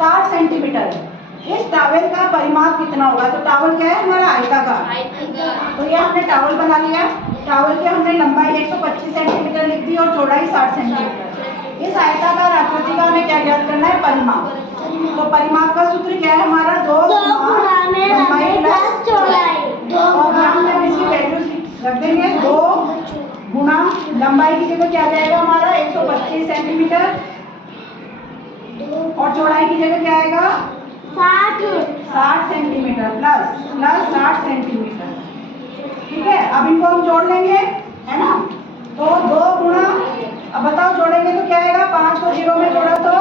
60 सेंटीमीटर है। इस टॉवेल का परिमाप कितना होगा? तो टॉवेल क्या है हमारा? आयताकार। तो ये हमने टॉवेल बना लिया। टॉवेल की हमने लंबाई 125 सेंटीमीटर लिख दी और चौड़ाई 60 सेंटीमीटर। इस आयताकार आकृति का हमें क्या ज्ञात करना है? परिमाप। तो परिमाप का सूत्र क्या है हमारा? 2 गुणा लंबाई प्लस चौड़ाई। और यहाँ पे हम इसकी वैल्यू रख देंगे। 2 गुणा लंबाई की जगह क्या जाएगा हमारा? 125 सेंटीमीटर और चौड़ाई की जगह क्या आएगा? 60 सेंटीमीटर प्लस 60 सेंटीमीटर, ठीक है। अब इनको हम जोड़ लेंगे, है ना। तो 2 गुणा, अब बताओ जोड़ेंगे तो क्या आएगा? 5 को 0 में जोड़ा तो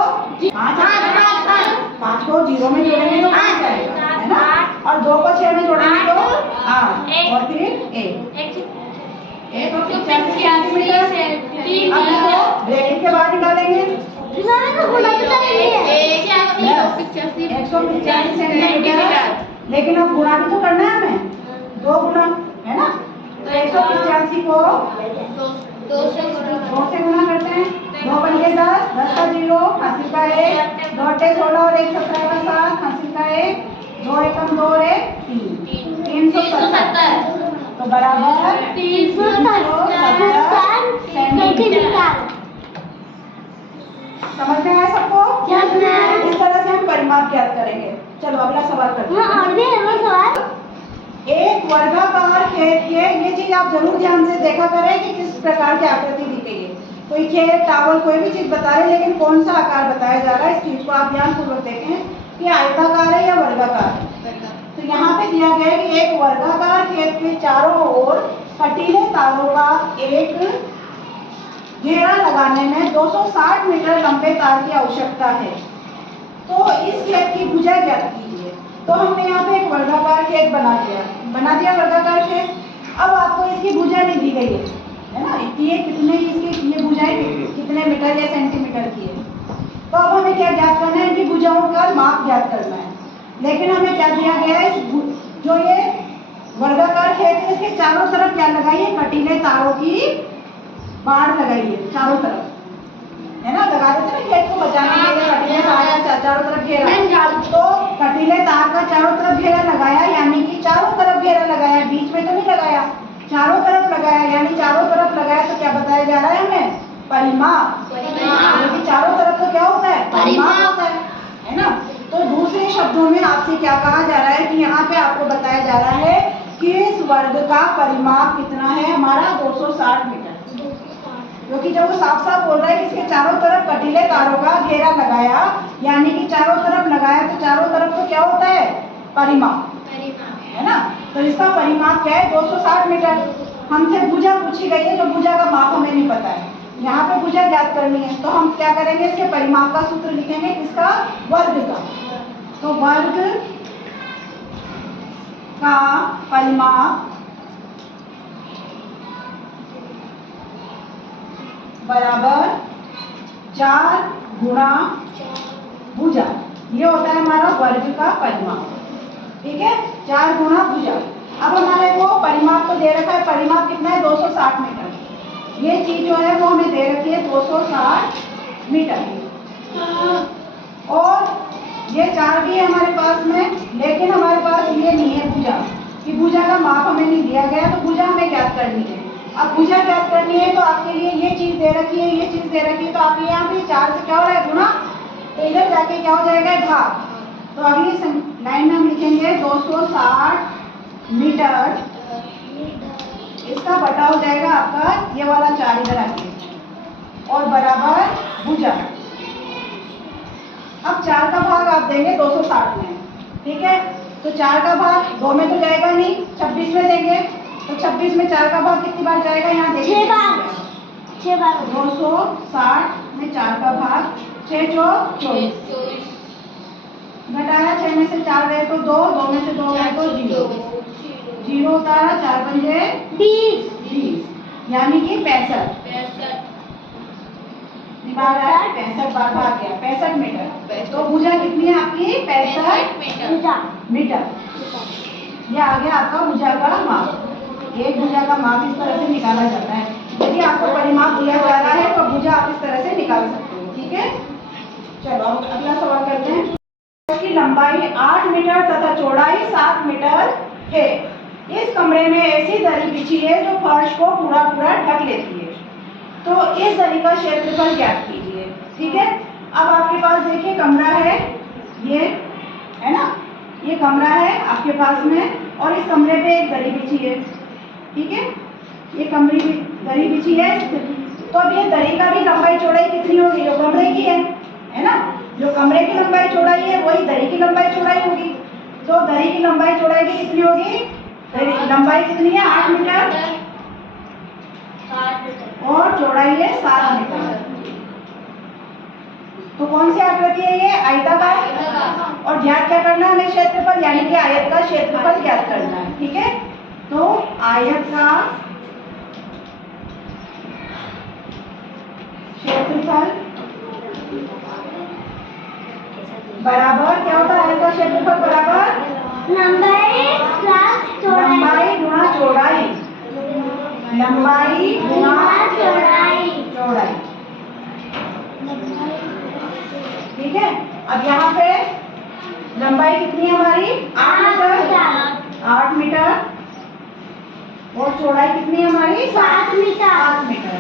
5 को 0 में जोड़ेंगे तो 5 आएगा, है ना। और 2 को 6 में जोड़ेंगे तो 8 और फिर 1 सेंटीमीटर। अब इसको ब्रैकेट के बाहर निकालेंगे। 185 सेंटीमीटर, लेकिन अब गुणा भी तो करना है हमें। 2 गुणा, है ना। तो 185 को 2 से गुणा करते हैं। 2 बन गए 10, 10 का 0, हासिल का 1, 2 अट्ठे 16 और 1 17 का 7, हासिल का 1, 2 एकम 2 और 1 3, 370। तो बराबर 370 सेंटीमीटर। समझ में आया सबको? इस तरह से हम परिमाप ज्ञात करेंगे। चलो अगला सवाल करते हैं। एक वर्गाकार खेत के, ये चीज आप जरूर ध्यान से देखा करें कि किस प्रकार की आकृति दी गई है। कोई खेत, टावल, कोई भी चीज बता रहे, लेकिन कौन सा आकार बताया जा रहा है, इस चीज को आप ध्यान पूर्वक देखें कि आयताकार है या वर्गाकार है। तो यहाँ पे दिया गया है कि एक वर्गाकार खेत के चारों ओर कटीले तारों का एक घेरा लगाने में 260 मीटर लंबे तार की आवश्यकता है। तो इस खेत की भुजा ज्ञात कीजिए। तो हमने यहाँ पे एक वर्गाकार खेत बना दिया वर्गाकार खेत। अब आपको इसकी भुजा नहीं दी गई है ना, ये कितने इसकी ये भुजाएं कितने मीटर या सेंटीमीटर की है। तो अब हमें क्या ज्ञात करना है? इनकी भुजाओं का माप माप ज्ञात करना है। लेकिन हमें क्या दिया गया है, जो ये वर्गाकार खेत है इसके चारों तरफ क्या लगाइए, कटीले तारों की बाड़ लगाइए चारों तरफ, है ना। लगा देते ना खेत को बचाने के लिए कटीले तार का चारों तरफ घेरा, तो कटीले तार का चारों तरफ घेरा लगाया, यानी कि चारों तरफ घेरा लगाया, बीच में तो नहीं लगाया, चारों तरफ लगाया, यानी चारों तरफ लगाया तो क्या बताया जा रहा है हमें, परिमाप। क्योंकि चारों तरफ तो क्या होता है, परिमाप होता है ना। तो दूसरे शब्दों में आपसे क्या कहा जा रहा है कि यहाँ पे आपको बताया जा रहा है कि इस वर्ग का परिमाप कितना है हमारा, 260 मीटर। क्योंकि जब वो साफ साफ बोल रहा है कि इसके चारों तरफ कटीले तारों का घेरा लगाया, यानी कि चारों तरफ लगाया, तो चारों तरफ तो क्या होता है, परिमाप, है ना। तो इसका परिमाप क्या है, 260 मीटर। हमसे भुजा पूछी गई है, तो भुजा का माप हमें नहीं पता है, यहाँ पे भुजा ज्ञात करनी है, तो हम क्या करेंगे, इसके परिमाप का सूत्र लिखेंगे, किसका, वर्ग का। तो वर्ग का परिमाप बराबर 4 गुणा भुजा, ये होता है हमारा वर्ग का परिमाप, ठीक है, 4 गुणा भुजा। अब हमारे को परिमाप तो दे रखा है, परिमाप कितना है, 260 मीटर। ये चीज जो है वो हमें दे रखी है 260 मीटर, और ये 4 भी है हमारे पास में, लेकिन हमारे पास ये नहीं है भुजा, कि भुजा का माप हमें नहीं दिया गया, तो भुजा हमें ज्ञात करनी है। अब भुजा ज्ञात करनी है तो आपके लिए ये चीज दे रखी है, ये चीज दे रखी है, तो आप यहाँ पे 4 से क्या हो रहा है, गुणा, तो इधर जाके क्या हो जाएगा, भाग। तो अगली लाइन में हम लिखेंगे 260 मीटर, इसका बटा हो जाएगा आपका ये वाला 4 इधर आके, और बराबर भुजा। अब 4 का भाग आप देंगे 260 में, ठीक है, तो 4 का भाग 2 में तो जाएगा नहीं, 26 में देंगे, तो 26 में 4 का भाग कितनी बार जाएगा, यहाँ देखिए 6 बार। 260 में 4 का भाग 6 चौक 24, घटाया 6 में से 4 गए तो 2, 2 में से 2 गए तो 0 उतारा, 4 पंजे 20, यानी कि 65 निभाग आया, 65 बार भाग गया 65 मीटर। तो भुजा कितनी है आपकी, 65 मीटर। ये आ गया आपका भुजा का माप। एक भुजा का माप इस तरह से निकाला जाता है। यदि आपको परिमाप दिया जा रहा है तो भुजा आप इस तरह से निकाल सकते हो, ठीक है। चलो अगला सवाल करते हैं। इसकी लंबाई 8 मीटर तथा चौड़ाई 7 मीटर है। इस कमरे में ऐसी दरी बिछी है जो फर्श को पूरा पूरा ढक लेती है, तो इस दरी का क्षेत्रफल ज्ञात कीजिए, ठीक है। अब आपके पास देखिए कमरा है, ये है ना, ये कमरा है आपके पास में, और इस कमरे पे एक दरी बिछी है, ठीक है, ये दरी बिछी है। तो अब ये दरी का भी लंबाई चौड़ाई कितनी होगी, जो कमरे की है ना, जो कमरे की लंबाई चौड़ाई है वही दरी की लंबाई चौड़ाई होगी। तो दरी की लंबाई चौड़ाई भी कितनी होगी, लंबाई कितनी है 8 मीटर और चौड़ाई है 7 मीटर। तो कौन सी आकृति है ये, आयताकार, और ज्ञात क्या करना है हमें, क्षेत्रफल, यानी कि आयत का क्षेत्रफल ज्ञात करना है, ठीक है। तो आयत का क्षेत्रफल बराबर क्या होता है, आयत का क्षेत्रफल बराबर लंबाई गुणा चौड़ाई, लंबाई गुणा चौड़ाई, ठीक है। अब यहाँ पे लंबाई कितनी है हमारी 8 मीटर, और चौड़ाई कितनी है हमारी 7 मीटर।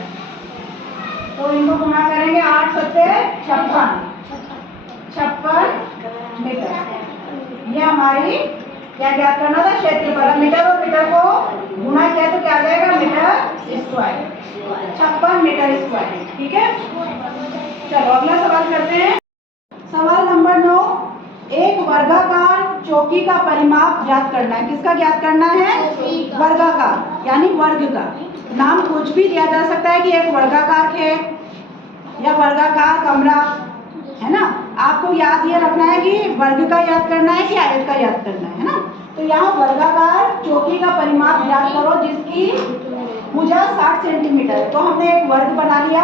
तो इनको गुणा करेंगे 8 सत्ते 56 मीटर। ये हमारी क्या ज्ञात करना था, क्षेत्रफल। मीटर और मीटर को गुणा किया तो क्या आ जाएगा, मीटर स्क्वायर, 56 मीटर स्क्वायर, ठीक है। चलो अगला सवाल करते हैं। सवाल नंबर 9, एक वर्गाकार चौकी का परिमाप ज्ञात करना है। किसका ज्ञात करना है, वर्गाकार, यानी वर्ग का। नाम कुछ भी दिया जा सकता है कि एक वर्गाकार खेत या वर्गाकार कमरा, है ना। आपको याद ये रखना है कि वर्ग का याद करना है कि आयत का याद करना है ना। तो यहाँ वर्गाकार चौकी का परिमाप ज्ञात करो जिसकी भुजा 60 सेंटीमीटर। तो हमने एक वर्ग बना लिया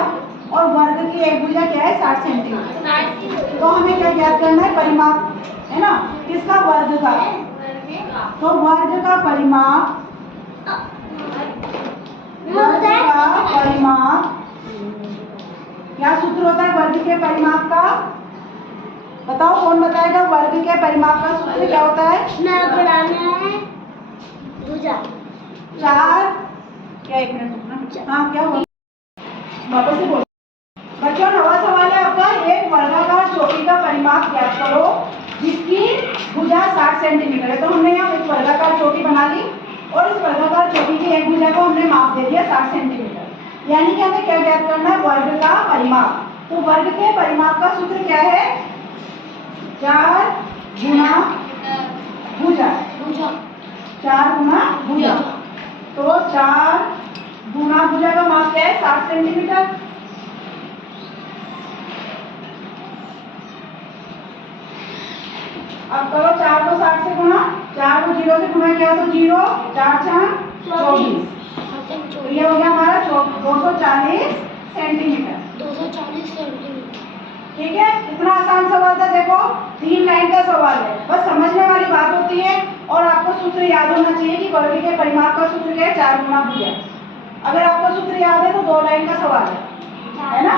और वर्ग की एक भुजा क्या है 60 सेंटीमीटर। तो हमें क्या ज्ञात करना है? परिमाप, है ना? किसका? वर्ग का। तो वर्ग का परिमाप, वर्ग का परिमाप, क्या सूत्र होता है वर्ग के परिमाप का? बताओ, कौन बताएगा? वर्ग के परिमाप का सूत्र क्या होता है? भुजा 4 क्या, 1 मिनट रुकना। हाँ, क्या हुआ? वापस से बोलो। बच्चों, नवा सवाल है आपका। एक वर्गाकार चौकी का परिमाप ज्ञात करो जिसकी भुजा 60 सेंटीमीटर है। तो हमने यहाँ एक वर्गाकार चौकी बना ली और इस वर्गाकार चौकी की एक भुजा को हमने माप दे दिया 60 सेंटीमीटर। यानी कि हमें क्या ज्ञात करना है? वर्ग का परिमाप। तो वर्ग के परिमाप का सूत्र क्या है? 4 गुना भुजा, 4 गुना भुजा। तो 4 गुना भुजा का माप क्या है? 60 सेंटीमीटर। अब करो 4 को 60 से गुना, 4 को 0 से गुना किया तो 0, 4 4 24। तो ये हो गया हमारा 240 सेंटीमीटर। 240 सेंटीमीटर। ठीक है, इतना आसान सवाल था। देखो, 3 लाइन का सवाल है, बस समझने वाली बात होती है। और आपको सूत्र याद होना चाहिए कि वर्ग के परिमाप का सूत्र क्या है? 4 गुना भुजा। अगर आपको सूत्र याद है तो 2 लाइन का सवाल है ना?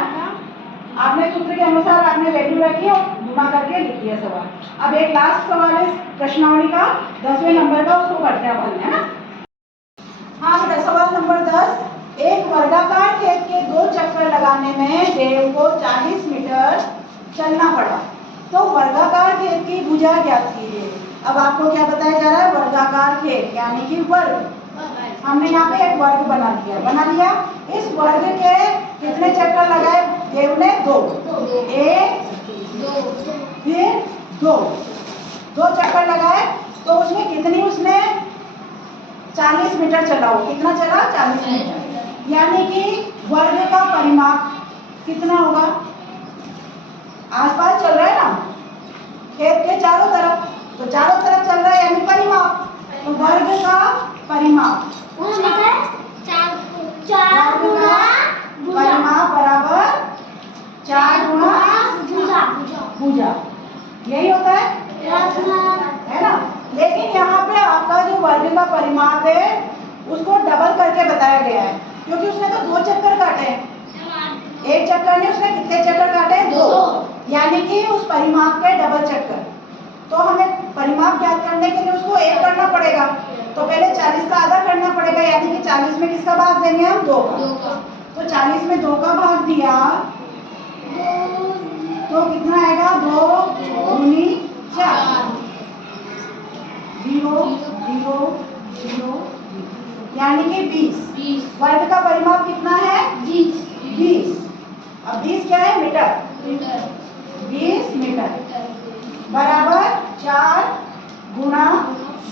आपने सूत्र के अनुसार आपने वैल्यू रखी और गुना करके लिख दिया सवाल। अब एक लास्ट सवाल है प्रश्नावली का 10वें नंबर का, उसको करते हैं अपन, है ना? हाँ बेटा, सवाल नंबर 10। एक वर्गाकार खेत के 2 चक्कर लगाने में देव को 40 मीटर चलना पड़ा। तो वर्गाकार खेत की भुजा ज्ञात कीजिए। अब आपको क्या बताया जा रहा है? वर्गाकार खेत यानी कि वर्ग। हमने यहाँ पे एक वर्ग बना लिया। इस वर्ग के कितने चक्कर लगाए देव ने? 2। 1 फिर 2 चक्कर लगाए। तो उसमें कितनी, उसने 40 मीटर चला। हो कितना चला? 40 मीटर। यानी कि वर्ग का परिमाप कितना होगा? आसपास चल रहा है ना खेत के चारों तरफ, तो चारों तरफ चल रहा है यानी परिमाप। तो वर्ग का परिमाप, परिमाप बराबर 4 गुना भुजा। यही होता है ना? लेकिन यहाँ पे आपका जो वर्ग का परिमाप है उसको डबल करके बताया गया है, क्योंकि उसने तो 2 चक्कर काटे हैं। एक चक्कर ने उसने कितने चक्कर काटे? 2। यानी कि उस परिमाप के डबल चक्कर। तो हमें परिमाप ज्ञात करने के लिए उसको 1 करना पड़ेगा। तो पहले 40 का आधा करना पड़ेगा, यानी कि 40 में किसका भाग देंगे हम? 2 का। तो 40 में 2 का भाग दिया तो कितना आएगा? 2 दूनी 4, 0 0 0, यानी कि 20। वर्ग का परिमाप कितना है? 20। अब 20 क्या है? मीटर। 20 मीटर बराबर 4 गुना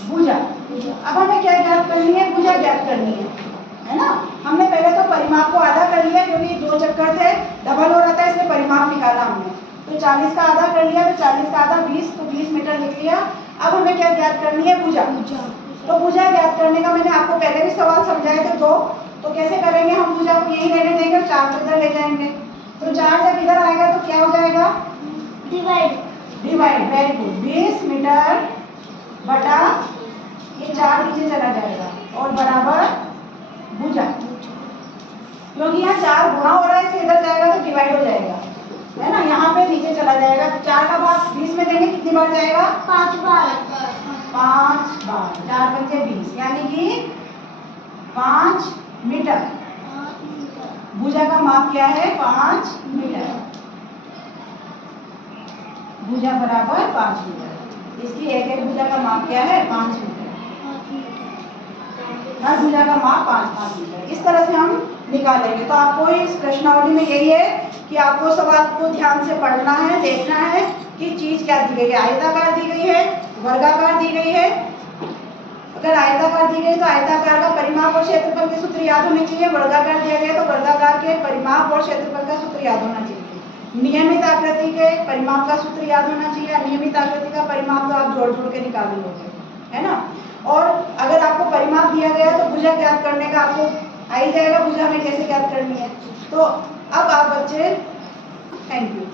भुजा। अब हमें क्या ज्ञात करनी है? भुजा ज्ञात करनी है ना? हमने पहले तो परिमाप को आधा कर लिया, क्योंकि 2 चक्कर थे, डबल हो रहा था, इसलिए परिमाप निकाला हमने। तो 40 का आधा कर लिया, तो 40 का आधा 20, तो 20 मीटर लिख लिया। अब हमें क्या ज्ञात करनी है? भुजा। तो भुजा ज्ञात करने का मैंने आपको पहले भी सवाल समझाए थे 2। तो कैसे करेंगे? हम भुजा को यही लेने देंगे और 4 को इधर ले जाएंगे। तो 4 जब इधर आएगा तो क्या हो जाएगा? डिवाइड। Very good. 20 मीटर बटा ये 4 नीचे चला जाएगा और बराबर भुजा। क्योंकि यहाँ 4 गुणा हो रहा है, इसलिए इधर जाएगा तो डिवाइड हो जाएगा, है ना? यहाँ पे नीचे चला जाएगा। तो 4 का भाग 20 में देंगे, कितनी बार जाएगा? 5 बार। 5 बार। 4 बचे 20, यानी कि 5 मीटर। भुजा का माप क्या है? 5 मीटर। भुजा बराबर 5 मीटर। इसकी एक भुजा का माप क्या है? 5 मीटर। हर भुजा का माप 5 मीटर। इस तरह से हम निकालेंगे। तो आपको इस प्रश्नावली में यही है कि आपको सवाल को ध्यान से पढ़ना है, देखना है कि चीज क्या दी गई है। आयताकार दी गई है, वर्गाकार दी गई है। अगर आयताकार दी गई तो आयताकार का परिमाप और क्षेत्रफल के सूत्र याद होने चाहिए। वर्गाकार दिया गया तो वर्गाकार के परिमाप और क्षेत्रफल का सूत्र याद होना चाहिए। नियमित आकृति के परिमाप का सूत्र याद होना चाहिए। अनियमित आकृति का परिमाप तो आप जोड़ जोड़ के निकाल लोगे, है ना? और अगर आपको परिमाप दिया गया तो भुजा ज्ञात करने का आपको आ ही जाएगा, भुजा में कैसे ज्ञात करनी है। तो अब आप बच्चे, थैंक यू।